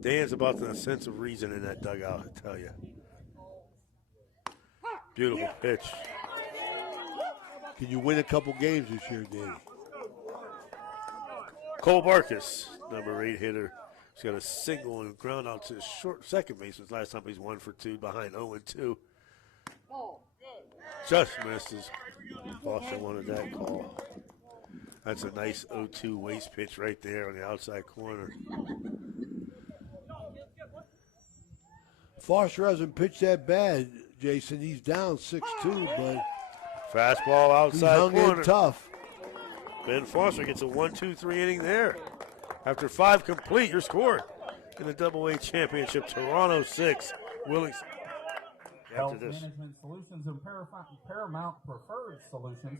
Dan's about the sense of reason in that dugout, I tell you. Beautiful pitch. Can you win a couple games this year, Danny? Cole Barkus, number 8 hitter. He's got a single and ground out to his short second baseman. Last time he's 1 for 2 behind 0-2. Just misses. Foster wanted that call. That's a nice 0-2 waste pitch right there on the outside corner. Foster hasn't pitched that bad, Jason. He's down 6-2, but fastball outside hung corner. in tough. Ben Foster gets a 1-2-3 inning there. After 5 complete, your score in the Double-A Championship. Toronto 6, Willings. Health After this. Management Solutions and Paramount Preferred Solutions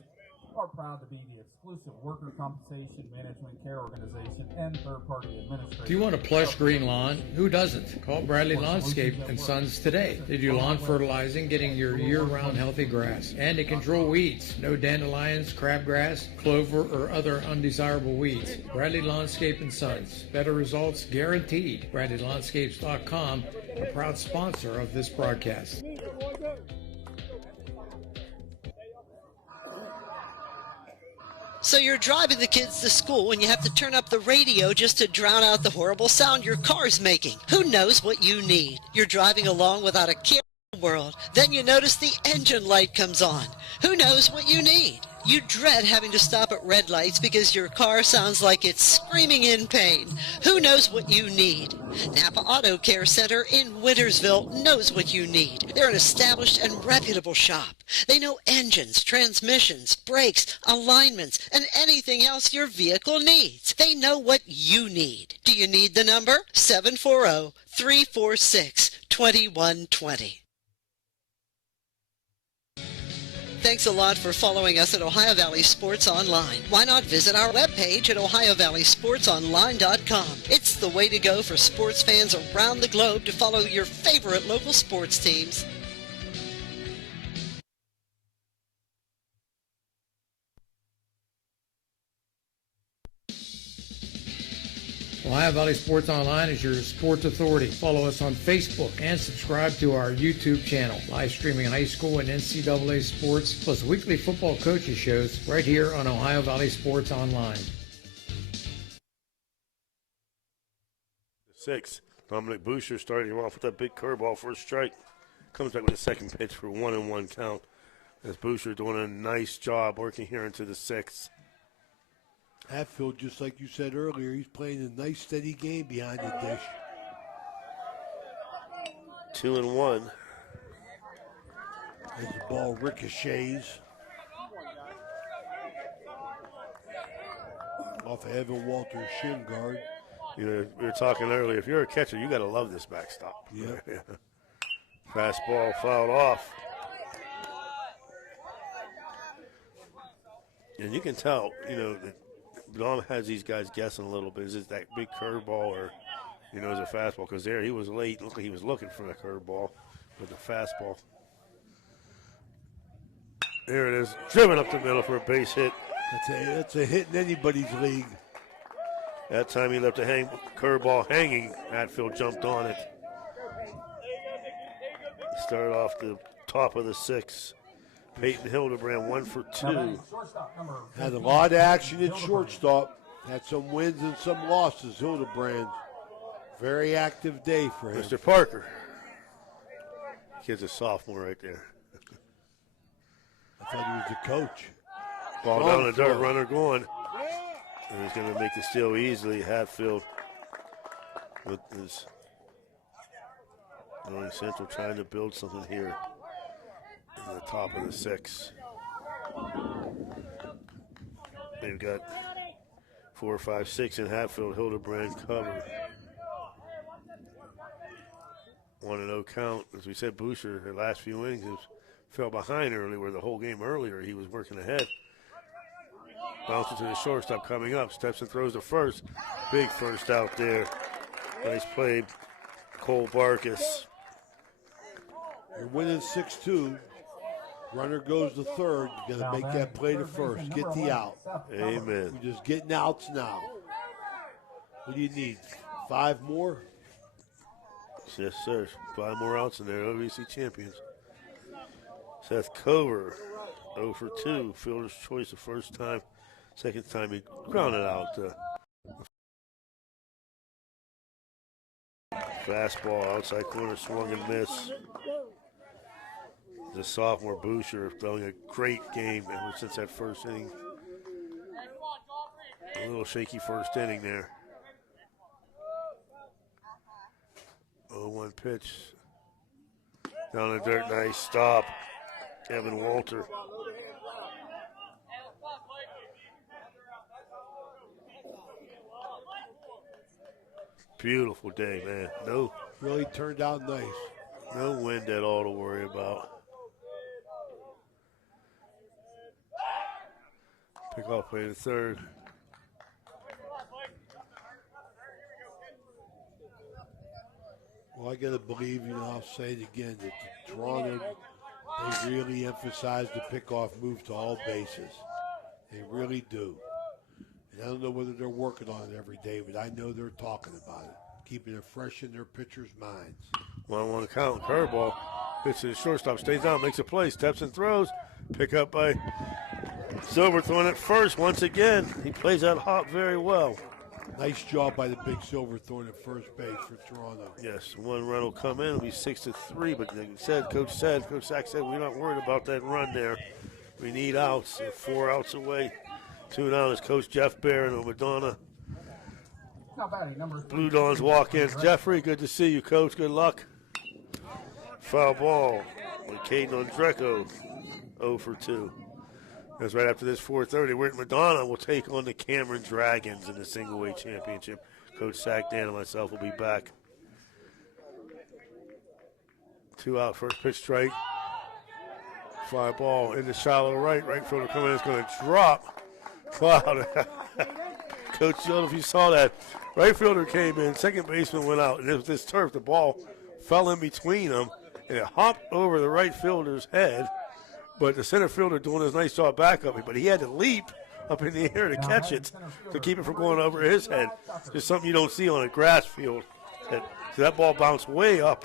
are proud to be the exclusive worker compensation management care organization and third-party administrator. If you want a plush green lawn, who doesn't? Call Bradley Landscape and Sons today. They do lawn fertilizing, getting your year-round healthy grass, and they control weeds. No dandelions, crabgrass, clover, or other undesirable weeds. Bradley Landscape and Sons. Better results guaranteed. BradleyLandscapes.com, a proud sponsor of this broadcast. So you're driving the kids to school and you have to turn up the radio just to drown out the horrible sound your car's making. Who knows what you need? You're driving along without a care in the world. Then you notice the engine light comes on. Who knows what you need? You dread having to stop at red lights because your car sounds like it's screaming in pain. Who knows what you need? Napa Auto Care Center in Wintersville knows what you need. They're an established and reputable shop. They know engines, transmissions, brakes, alignments, and anything else your vehicle needs. They know what you need. Do you need the number? 740-346-2120. Thanks a lot for following us at Ohio Valley Sports Online. Why not visit our webpage at OhioValleySportsOnline.com. It's the way to go for sports fans around the globe to follow your favorite local sports teams. Ohio Valley Sports Online is your sports authority. Follow us on Facebook and subscribe to our YouTube channel. Live streaming high school and NCAA sports, plus weekly football coaches shows right here on Ohio Valley Sports Online. 6. Dominic Boucher starting him off with that big curveball for a strike. Comes back with a second pitch for 1-1 count. As Boucher doing a nice job working here into the 6th. Hatfield, just like you said earlier, he's playing a nice, steady game behind the dish. 2-1. As the ball ricochets off of Evan Walter's shin guard. You know, we were talking earlier, if you're a catcher, you got to love this backstop. Yeah. Fastball fouled off. And you can tell, you know, that Dom has these guys guessing a little bit. Is it that big curveball or, you know, is it a fastball? Because there he was late. Looked like he was looking for the curveball with the fastball. There it is. Driven up the middle for a base hit. That's a hit in anybody's league. That time he left the curveball hanging. Hatfield jumped on it. Started off the top of the 6th. Peyton Hildebrand 1 for 2. Had a lot of action at shortstop. Had some wins and some losses. Hildebrand, very active day for him. Mr. Parker. Kid's a sophomore right there. I thought he was the coach. Ball down the dirt, runner going. And he's going to make the steal easily. Hatfield with his Illinois Central trying to build something here in the top of the 6th. They've got 4, 5, 6 in Hatfield. Hildebrand covered. 1-0 count. As we said, Boucher, the last few innings, fell behind early, where the whole game earlier he was working ahead. Bounces to the shortstop coming up. Steps and throws to first. Big first out there. Nice play, Cole Barkus. You're winning 6-2. Runner goes to third. You got to make that play to first. Get the out. Amen. You're just getting outs now. What do you need? 5 more? Yes, sir. 5 more outs in there. OVC champions. Seth Cover, 0 for 2. Fielder's choice the first time. Second time he grounded out. Fastball outside corner, swung and missed. The sophomore Boucher throwing a great game ever since that first inning. A little shaky first inning there. 0-1 pitch. Down the dirt, nice stop. Evan Walter. Beautiful day, man. No, really turned out nice. No wind at all to worry about. Pick off play to third. Well, I got to believe, I'll say it again, that the Toronto, they really emphasize the pickoff move to all bases. They really do. And I don't know whether they're working on it every day, but I know they're talking about it, keeping it fresh in their pitchers' minds. 1-1 count, curveball. Hits to the shortstop, stays down, makes a play, steps and throws. Pick up by Silverthorne at first once again. He plays that hop very well. Nice job by the big Silverthorne at first base for Toronto. Yes, 1 run will come in. It'll be 6-3. But like Coach Sack said, we're not worried about that run there. We need outs. They're 4 outs away. 2 down is Coach Jeff Barron of Madonna. Now batting number 3. Blue Dawns walk in. Jeffrey, good to see you, Coach. Good luck. Foul ball with Caden Andreco, 0 for 2. That's right after this 4:30. We're at Madonna. We'll take on the Cameron Dragons in the single-way championship. Coach Sack, Dan, and myself will be back. 2 out, first pitch strike. Fly ball in the shallow right. Right fielder coming in is going to drop. Wow. Coach, I don't know if you saw that. Right fielder came in, second baseman went out, and it was this turf. The ball fell in between them, and it hopped over the right fielder's head. But the center fielder doing his nice job back of it, but he had to leap up in the air to catch it to keep it from going over his head. Just something you don't see on a grass field. So that ball bounced way up.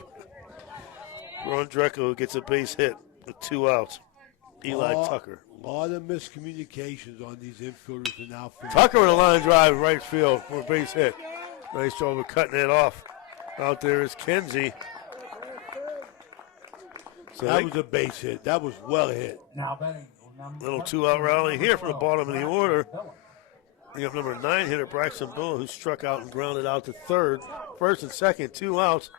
Ron Dreco gets a base hit with 2 outs. Eli Tucker. A lot of miscommunications on these infielders and outfielders. Tucker with a line drive in right field for a base hit. Nice job of cutting it off. Out there is Kenzie. So that was a base hit. That was well hit. Now batting little 2-out rally here from the bottom of the order. We have number 9 hitter Braxton Bull, who struck out and grounded out to third. First and second, 2 outs.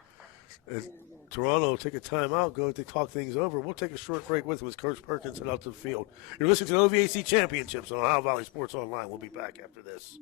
And Toronto will take a timeout, go to talk things over. We'll take a short break with him as Coach Perkins head out to the field. You're listening to the OVAC Championships on Ohio Valley Sports Online. We'll be back after this.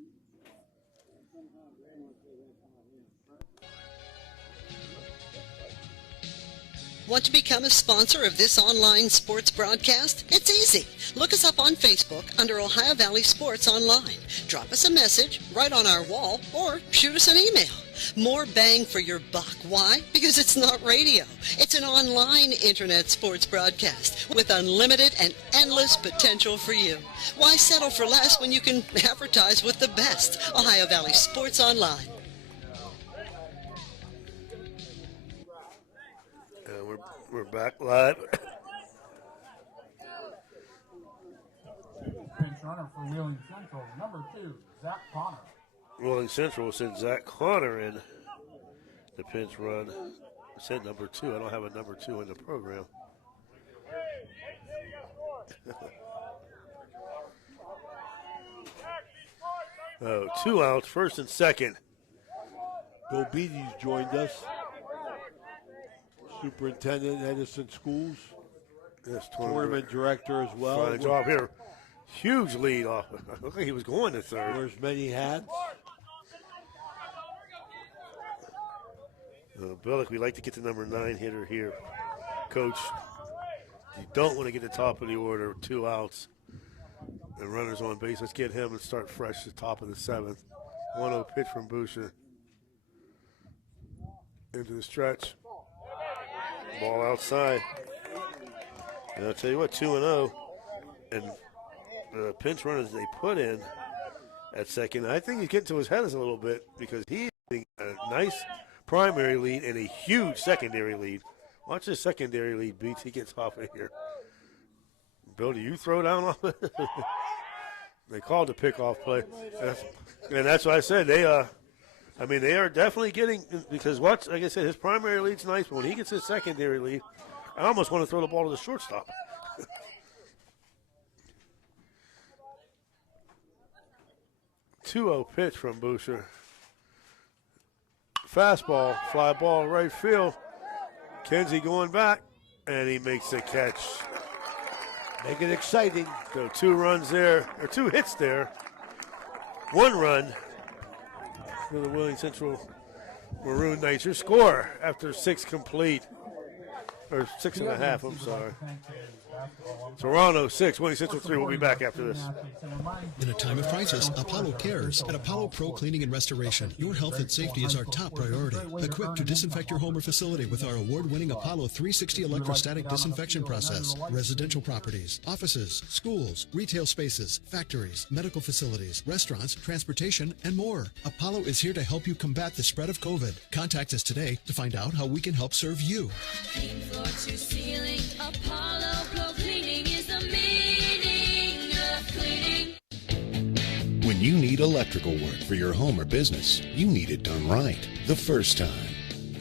Want to become a sponsor of this online sports broadcast? It's easy. Look us up on Facebook under Ohio Valley Sports Online. Drop us a message right on our wall or shoot us an email. More bang for your buck. Why? Because it's not radio. It's an online internet sports broadcast with unlimited and endless potential for you. Why settle for less when you can advertise with the best? Ohio Valley Sports Online. We're back live. pinch runner for Wheeling Central, number 2, Zach Connor. Wheeling Central will send Zach Connor in the pinch run. Send number 2. I don't have a number 2 in the program. 2 outs, first and second. Bill Beatty's joined us. Superintendent, Edison Schools. Yes, tournament director as well. Fine job here. Huge lead off. Looked like he was going to third. Wears many hats. Billick, we like to get the number 9 hitter here. Coach, you don't want to get the top of the order, 2 outs. And runners on base. Let's get him and start fresh at the top of the 7th. 1-0 pitch from Boucher. Into the stretch. Ball outside. And I'll tell you what, 2-0. And the pinch runners they put in at second, I think he's getting to his head a little bit because he's getting a nice primary lead and a huge secondary lead. Watch this secondary lead, Beats. He gets off of here. Bill, do you throw down off it? They called the pickoff play. And that's why I said they are definitely getting, because like I said, his primary lead's nice, but when he gets his secondary lead, I almost want to throw the ball to the shortstop. 2-0 pitch from Boucher. Fastball, fly ball, right field. Kenzie going back, and he makes the catch. Make it exciting. So 2 runs there, or 2 hits there. 1 run for the Wheeling Central Maroon Knights. Your score after 6 complete, or 6.5, I'm sorry. Toronto 6, Wheeling Central 3. We'll be back after this. In a time of crisis, Apollo cares. At Apollo Pro Cleaning and Restoration, your health and safety is our top priority. Equipped to disinfect your home or facility with our award-winning Apollo 360 electrostatic disinfection process. Residential properties, offices, schools, retail spaces, factories, medical facilities, restaurants, transportation, and more. Apollo is here to help you combat the spread of COVID. Contact us today to find out how we can help serve you. Clean floor to ceiling, Apollo Pro Cleaning is the meaning of cleaning. When you need electrical work for your home or business, you need it done right the first time.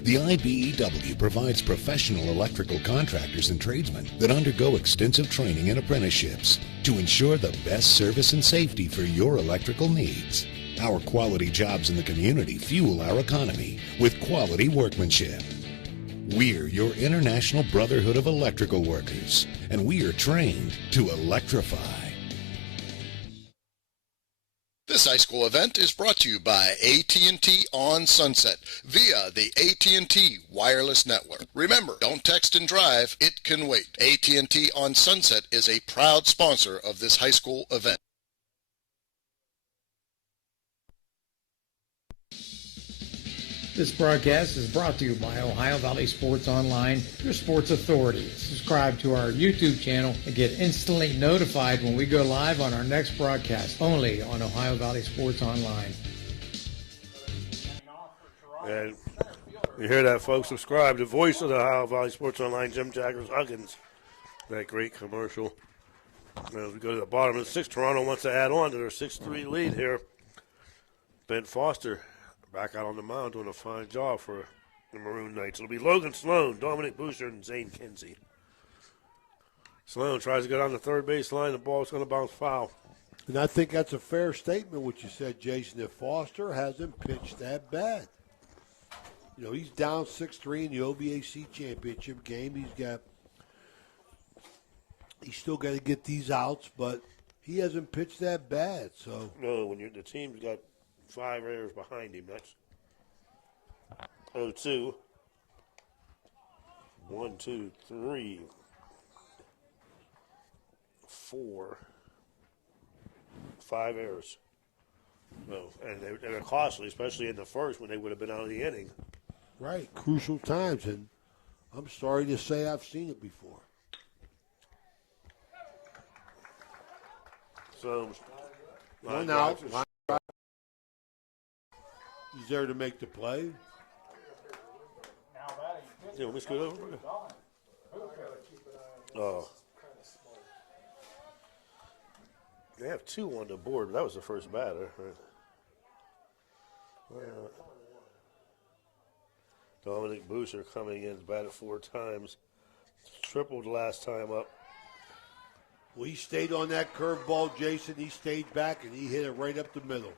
The IBEW provides professional electrical contractors and tradesmen that undergo extensive training and apprenticeships to ensure the best service and safety for your electrical needs. Our quality jobs in the community fuel our economy with quality workmanship. We're your International Brotherhood of Electrical Workers, and we are trained to electrify. This high school event is brought to you by AT&T on Sunset via the AT&T wireless network. Remember, don't text and drive, it can wait. AT&T on Sunset is a proud sponsor of this high school event. This broadcast is brought to you by Ohio Valley Sports Online, your sports authority. Subscribe to our YouTube channel and get instantly notified when we go live on our next broadcast, only on Ohio Valley Sports Online. And you hear that, folks. Subscribe. The voice of the Ohio Valley Sports Online, Jim Jaggers Huggins. That great commercial. As we go to the bottom of the sixth, Toronto wants to add on to their 6-3 lead here. Ben Foster back out on the mound doing a fine job for the Maroon Knights. It'll be Logan Sloan, Dominic Booster, and Zane Kinsey. Sloan tries to go down the third base line. The ball's going to bounce foul. And I think that's a fair statement, what you said, Jason, that Foster hasn't pitched that bad. You know, he's down 6-3 in the OVAC championship game. He's still got to get these outs, but he hasn't pitched that bad. So no, when the team's got 5 errors behind him, that's 0-2. 1, 2, 3, 4, 5 errors. No, and they're costly, especially in the first when they would have been out of the inning. right, crucial times, and I'm sorry to say I've seen it before. So, One out. He's there to make the play. Yeah, let's go over. Oh. They have 2 on the board, but that was the first batter. Dominic Booster coming in, batted 4 times. Tripled last time up. Well, he stayed on that curveball, Jason. He stayed back, and he hit it right up the middle.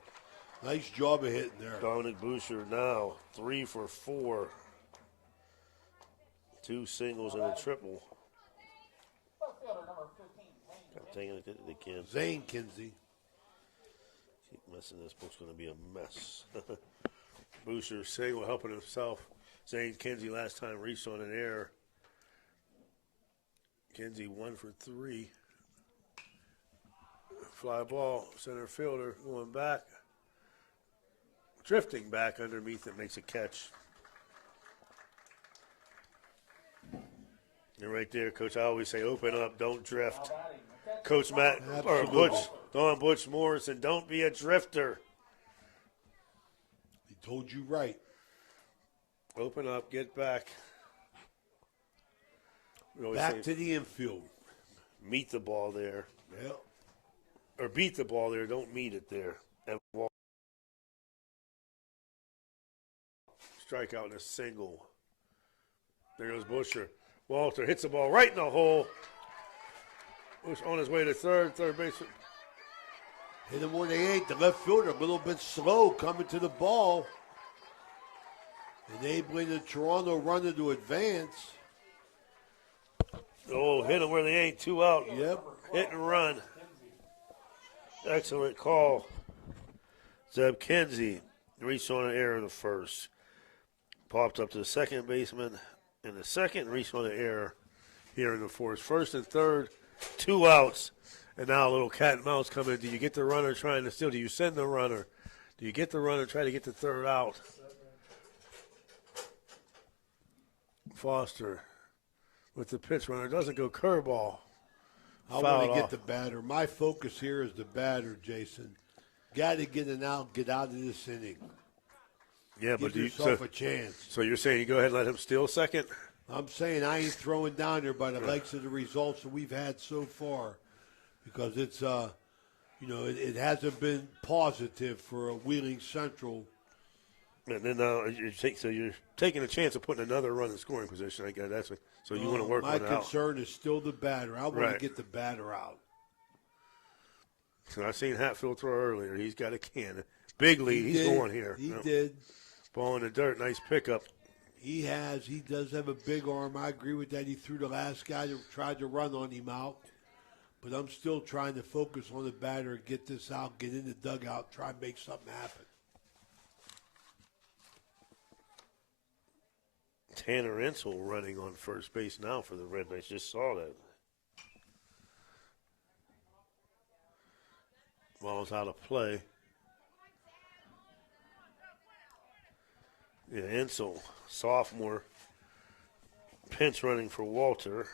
Nice job of hitting there. Dominic Booster now 3 for 4. 2 singles and a triple. God dang it, I did it again. Zane Kinsey. Keep messing this book's going to be a mess. Booster single helping himself. Zane Kinsey last time reached on an error. Kinsey 1 for 3. Fly ball, center fielder going back. Drifting back underneath it, makes a catch. And right there, Coach, I always say open up, don't drift. Coach Matt, or Don Butch Morrison, don't be a drifter. He told you right. Open up, get back. Back to the infield. Meet the ball there. Yeah. Or beat the ball there, don't meet it there. And walk. Strikeout and a single. There goes Busher. Walter hits the ball right in the hole. Bush on his way to third baseman. Hit him where they ain't. The left fielder a little bit slow coming to the ball. Enabling the Toronto runner to advance. Oh, hit him where they ain't. 2 out. Yep. Hit and run. Excellent call. Zeb Kinsey reached on an error in the first. Popped up to the second baseman in the second, reached on an error here in the fourth. First and third, 2 outs. And now a little cat and mouse coming. Do you get the runner trying to steal? Do you send the runner? Do you get the runner, try to get the third out? Foster with the pitch runner. Doesn't go curveball. I want to get the batter. My focus here is the batter, Jason. Got to get an out, get out of this inning. Yeah, Give but yourself a chance. So you're saying you go ahead and let him steal second? I'm saying I ain't throwing down there by the likes of the results that we've had so far, because it's it hasn't been positive for a Wheeling Central And then now you're taking a chance of putting another run in scoring position. I guess that's what, so you want to work on it out. My concern is still the batter. I want to Right. get the batter out. So I seen Hatfield throw earlier. He's got a cannon. Big lead. He's going here. He did. Ball in the dirt. Nice pickup. He does have a big arm. I agree with that. He threw the last guy that tried to run on him out. But I'm still trying to focus on the batter and get this out, get in the dugout, try and make something happen. Tanner Insel running on first base now for the Red Knights. Just saw that. Ball's out of play. Yeah, Insel, sophomore, pinch running for Walter.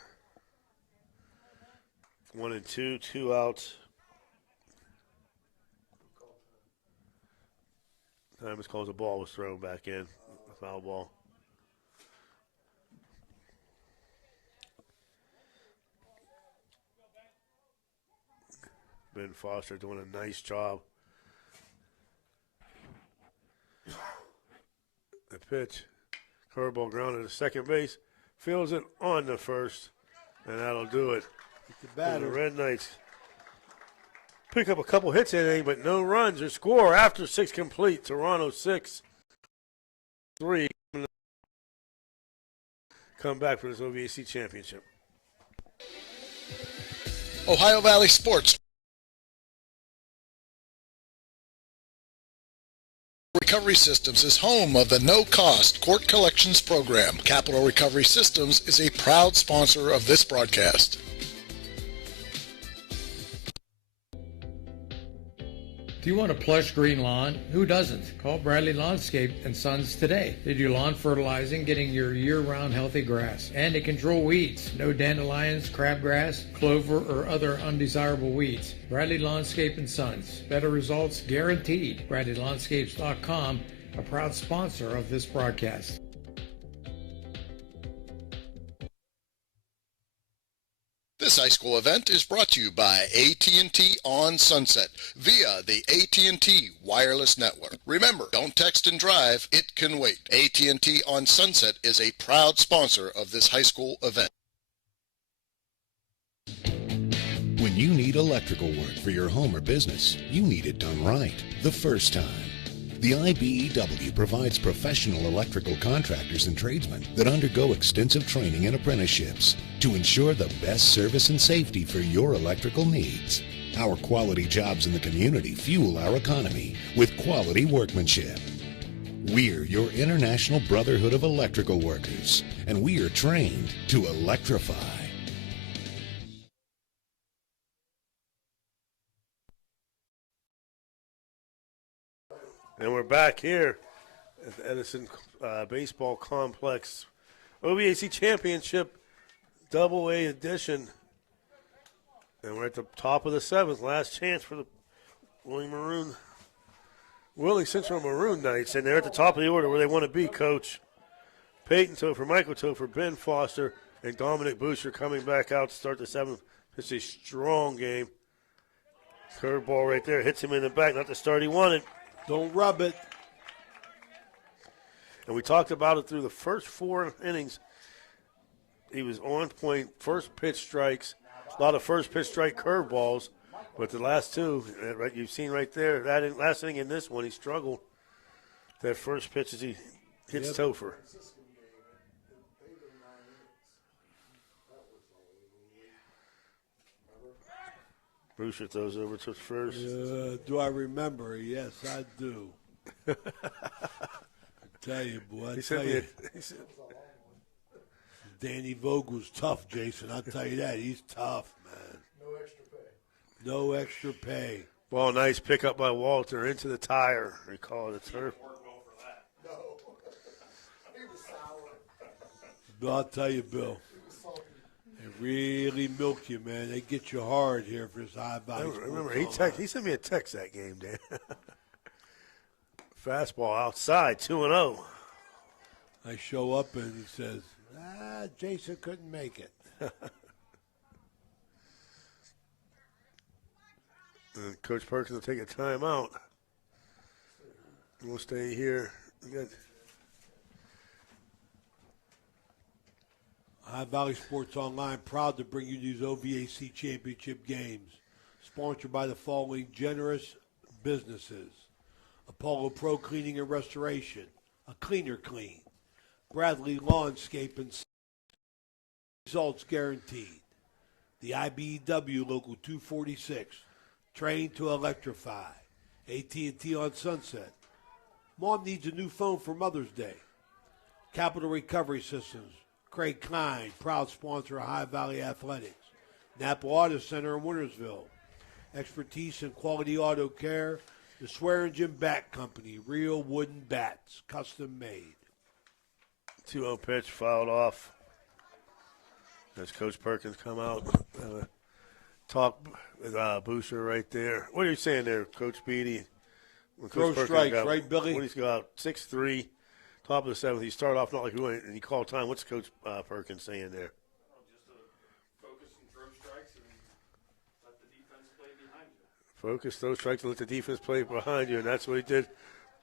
1-2, 2 outs. Time was called. The ball was thrown back in. A foul ball. Ben Foster doing a nice job. The pitch. Curveball grounded to second base. Fields it on the first. And that'll do it. The batter. The Red Knights pick up a couple hits in inning, but no runs or score after 6 complete. Toronto 6-3. Come back for this OVAC championship. Ohio Valley Sports Recovery Systems is home of the no-cost court collections program. Capital Recovery Systems is a proud sponsor of this broadcast. Do you want a plush green lawn? Who doesn't? Call Bradley Landscape and Sons today. They do lawn fertilizing, getting your year-round healthy grass. And they control weeds. No dandelions, crabgrass, clover, or other undesirable weeds. Bradley Landscape and Sons. Better results guaranteed. BradleyLandscapes.com, a proud sponsor of this broadcast. This high school event is brought to you by AT&T on Sunset via the AT&T Wireless Network. Remember, don't text and drive. It can wait. AT&T on Sunset is a proud sponsor of this high school event. When you need electrical work for your home or business, you need it done right the first time. The IBEW provides professional electrical contractors and tradesmen that undergo extensive training and apprenticeships to ensure the best service and safety for your electrical needs. Our quality jobs in the community fuel our economy with quality workmanship. We're your International Brotherhood of Electrical Workers, and we are trained to electrify. And we're back here at the Edison Baseball Complex. OVAC Championship Double-A edition. And we're at the top of the 7th. Last chance for the Willie Central Maroon Knights. And they're at the top of the order where they want to be, Coach. Peyton Topher, Michael Topher, Ben Foster, and Dominic Boucher coming back out to start the 7th. It's a strong game. Curveball right there. Hits him in the back. Not the start he wanted. Don't rub it. And we talked about it through the first 4 innings. He was on point, first pitch strikes, a lot of first pitch strike curveballs. But the last 2, you've seen right there, that last inning in this one, he struggled. That first pitch as he hits Topher. Boucher throws over to first. Do I remember? Yes, I do. I tell you, boy. Danny Vogel's tough, Jason. I'll tell you that. He's tough, man. No extra pay. Well, nice pickup by Walter into the tire. They call it a turf. But I'll tell you, Bill. They really milk you, man. They get you hard here for this high body. Remember, he sent me a text that game, Dan. Fastball outside, 2-0. I show up and he says, Jason couldn't make it. And Coach Perkins will take a timeout. We'll stay here Good. High Valley Sports Online, proud to bring you these OVAC championship games. Sponsored by the following generous businesses: Apollo Pro Cleaning and Restoration, A Cleaner Clean, Bradley Lawnscape and Results Guaranteed, the IBEW Local 246, Train to Electrify, AT&T on Sunset. Mom needs a new phone for Mother's Day. Capital Recovery Systems, Craig Klein, proud sponsor of High Valley Athletics. Napa Auto Center in Wintersville. Expertise in quality auto care. The Swearingen Bat Company, real wooden bats, custom made. 2-0 pitch fouled off. As Coach Perkins come out, talk with Boucher right there. What are you saying there, Coach Beatty? When Throw Coach strikes, right, Billy? When he's got 6'3", top of the seventh, he started off not like he went, and he called time. What's Coach Perkins saying there? Just to focus and throw strikes and let the defense play behind you. Focus, throw strikes, and let the defense play behind you, and that's what he did.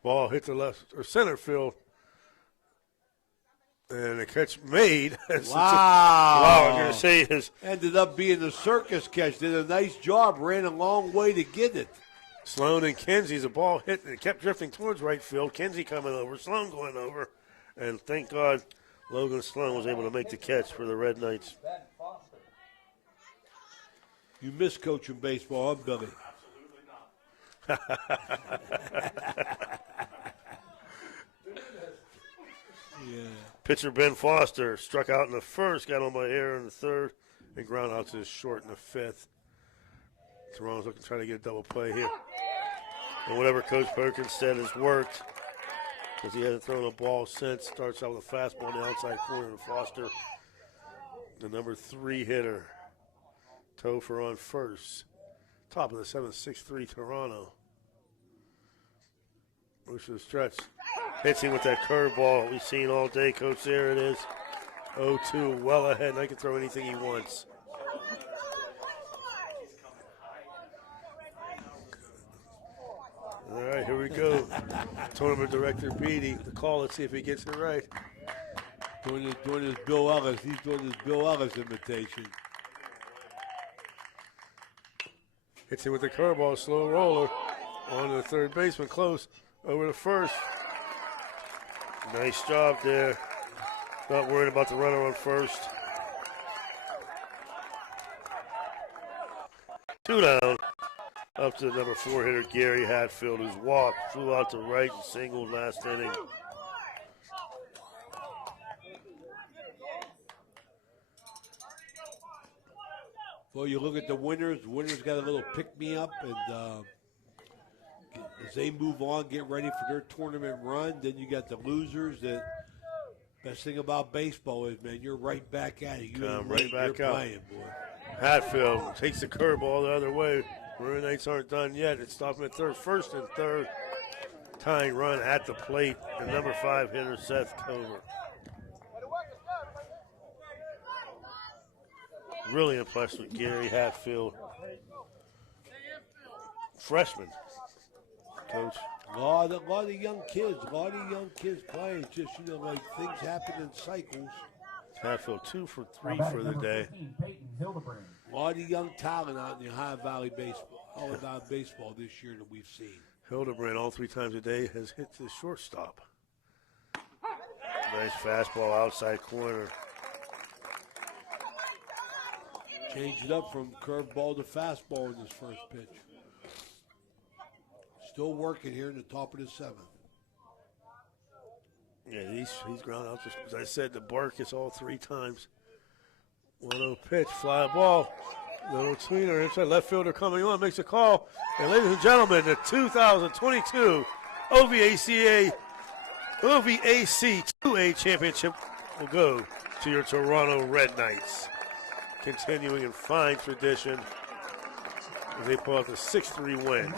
Ball hit the left or center field. And the catch made. Wow. Wow, I'm going to say is. Ended up being a circus catch. Did a nice job. Ran a long way to get it. Sloan and Kenzie's a ball hit, and it kept drifting towards right field. Kenzie coming over, Sloan going over. And thank God Logan Sloan was able to make the catch for the Red Knights. You miss coaching baseball, huh, Billy? Absolutely not. Yeah. Pitcher Ben Foster struck out in the first, got on by air in the third, and ground out to the short in the fifth. Toronto's looking, trying to get a double play here. And whatever Coach Perkins said has worked, because he hasn't thrown a ball since. Starts out with a fastball in the outside corner to Foster, the number 3 hitter. Topher on first. Top of the 7th, 6'3" Toronto. Moves to the stretch. Hits him with that curveball we've seen all day, Coach. There it is. 0-2, well ahead, and I can throw anything he wants. All right, here we go. Tournament Director Beatty, the call. Let's see if he gets it right. Doing his Bill Ellis. He's doing his Bill Ellis imitation. Hits him with the curveball, slow roller. On to the third baseman, close. Over to first. Nice job there. Not worried about the runner on first. 2 down. Up to the number 4 hitter, Gary Hatfield, who's walked, flew out to right and singled last inning. Well, you look at the winners. The winners got a little pick-me-up, and as they move on, get ready for their tournament run. Then you got the losers. That best thing about baseball is, man, you're right back at it. Come right back you're up. playing, boy. Hatfield takes the curveball the other way. Maroon Knights aren't done yet. It's stopping at third, first and third. Tying run at the plate. The number 5 hitter, Seth Cover. Really impressed with Gary Hatfield. Freshman. Coach. A lot of young kids. A lot of young kids playing. Just, like things happen in cycles. Hatfield 2 for 3 for the day. A lot of young talent out in the Ohio Valley baseball this year that we've seen. Hildebrand all 3 times a day has hit the shortstop. Nice fastball outside corner. Changed it up from curveball to fastball in this first pitch. Still working here in the top of the 7th. Yeah, he's ground out. As I said, the bark is all 3 times. 1-0 pitch, fly ball. Little tweener inside left fielder coming on, makes a call. And ladies and gentlemen, the 2022 OVAC 2A championship will go to your Toronto Red Knights. Continuing in fine tradition as they pull out the 6-3 win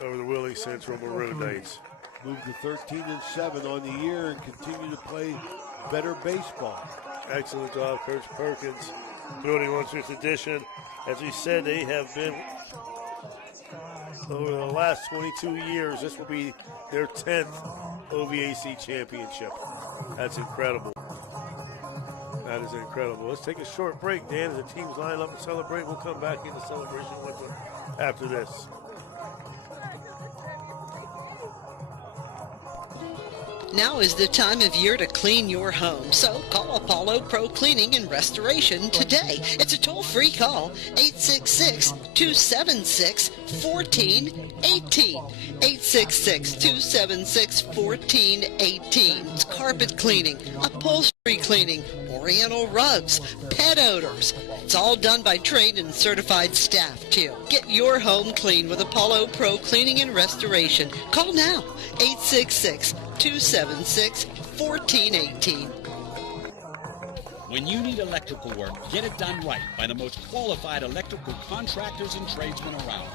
over the Wheeling Central Maroon Knights. Move to 13-7 on the year and continue to play better baseball. Excellent job, Coach Perkins. Building on to this edition. As we said, they have been over the last 22 years, this will be their 10th OVAC championship. That's incredible. That is incredible. Let's take a short break, Dan, as the teams line up and celebrate. We'll come back into celebration with them after this. Now is the time of year to clean your home, so call Apollo Pro Cleaning and Restoration today. It's a toll-free call, 866-276-1418. 866-276-1418. It's carpet cleaning, upholstery cleaning, oriental rugs, pet odors. It's all done by trained and certified staff, too. Get your home clean with Apollo Pro Cleaning and Restoration. Call now, 866-276-1418. When you need electrical work, get it done right by the most qualified electrical contractors and tradesmen around.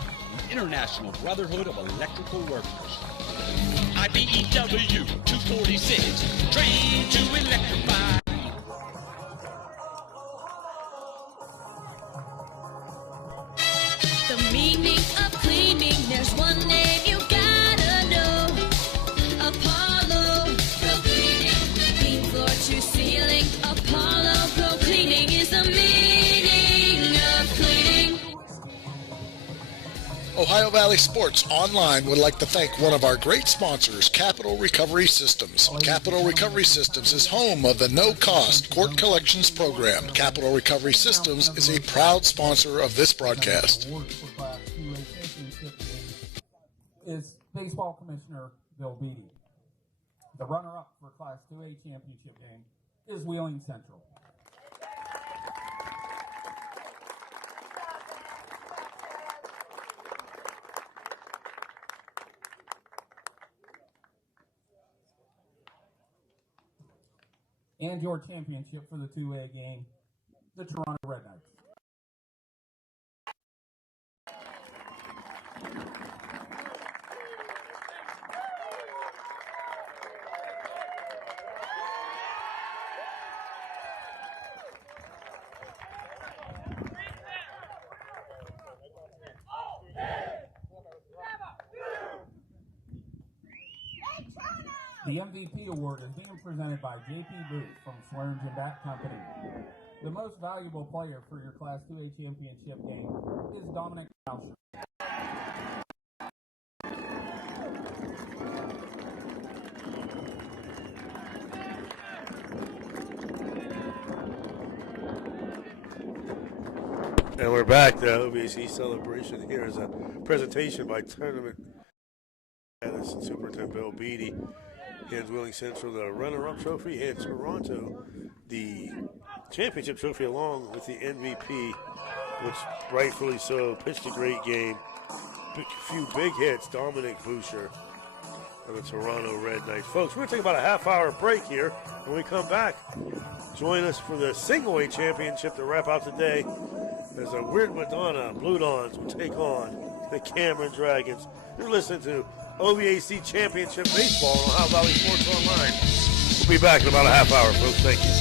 The International Brotherhood of Electrical Workers. IBEW 246, trained to electrify. The meaning of cleaning, there's one name you gotta know. Apollo Pro Cleaning. Clean floor to ceiling. Apollo Pro Cleaning is the meaning of cleaning. Ohio Valley Sports Online would like to thank one of our great sponsors, Capital Recovery Systems. Capital Recovery Systems is home of the no-cost court collections program. Capital Recovery Systems is a proud sponsor of this broadcast. Is Baseball Commissioner Bill Beattie. The runner-up for Class 2A championship game is Wheeling Central. And your championship for the 2A game, the Toronto Red Knights. The MVP award is being presented by J.P. Booth from Swearingen Bat Company. The most valuable player for your Class 2A championship game is Dominic Rauscher. And we're back. The OVAC celebration here is a presentation by Tournament Superintendent Bill Beattie. Hands Wheeling Central the runner-up trophy, and Toronto the championship trophy along with the MVP, which rightfully so pitched a great game. A few big hits, Dominic Boucher of the Toronto Red Knights. Folks, we're going to take about a half-hour break here. When we come back, join us for the single-A championship to wrap out today as the Weird Madonna Blue Dons will take on the Cameron Dragons. You're listening to OVAC Championship Baseball on Ohio Valley Sports Online. We'll be back in about a half hour, folks. Thank you.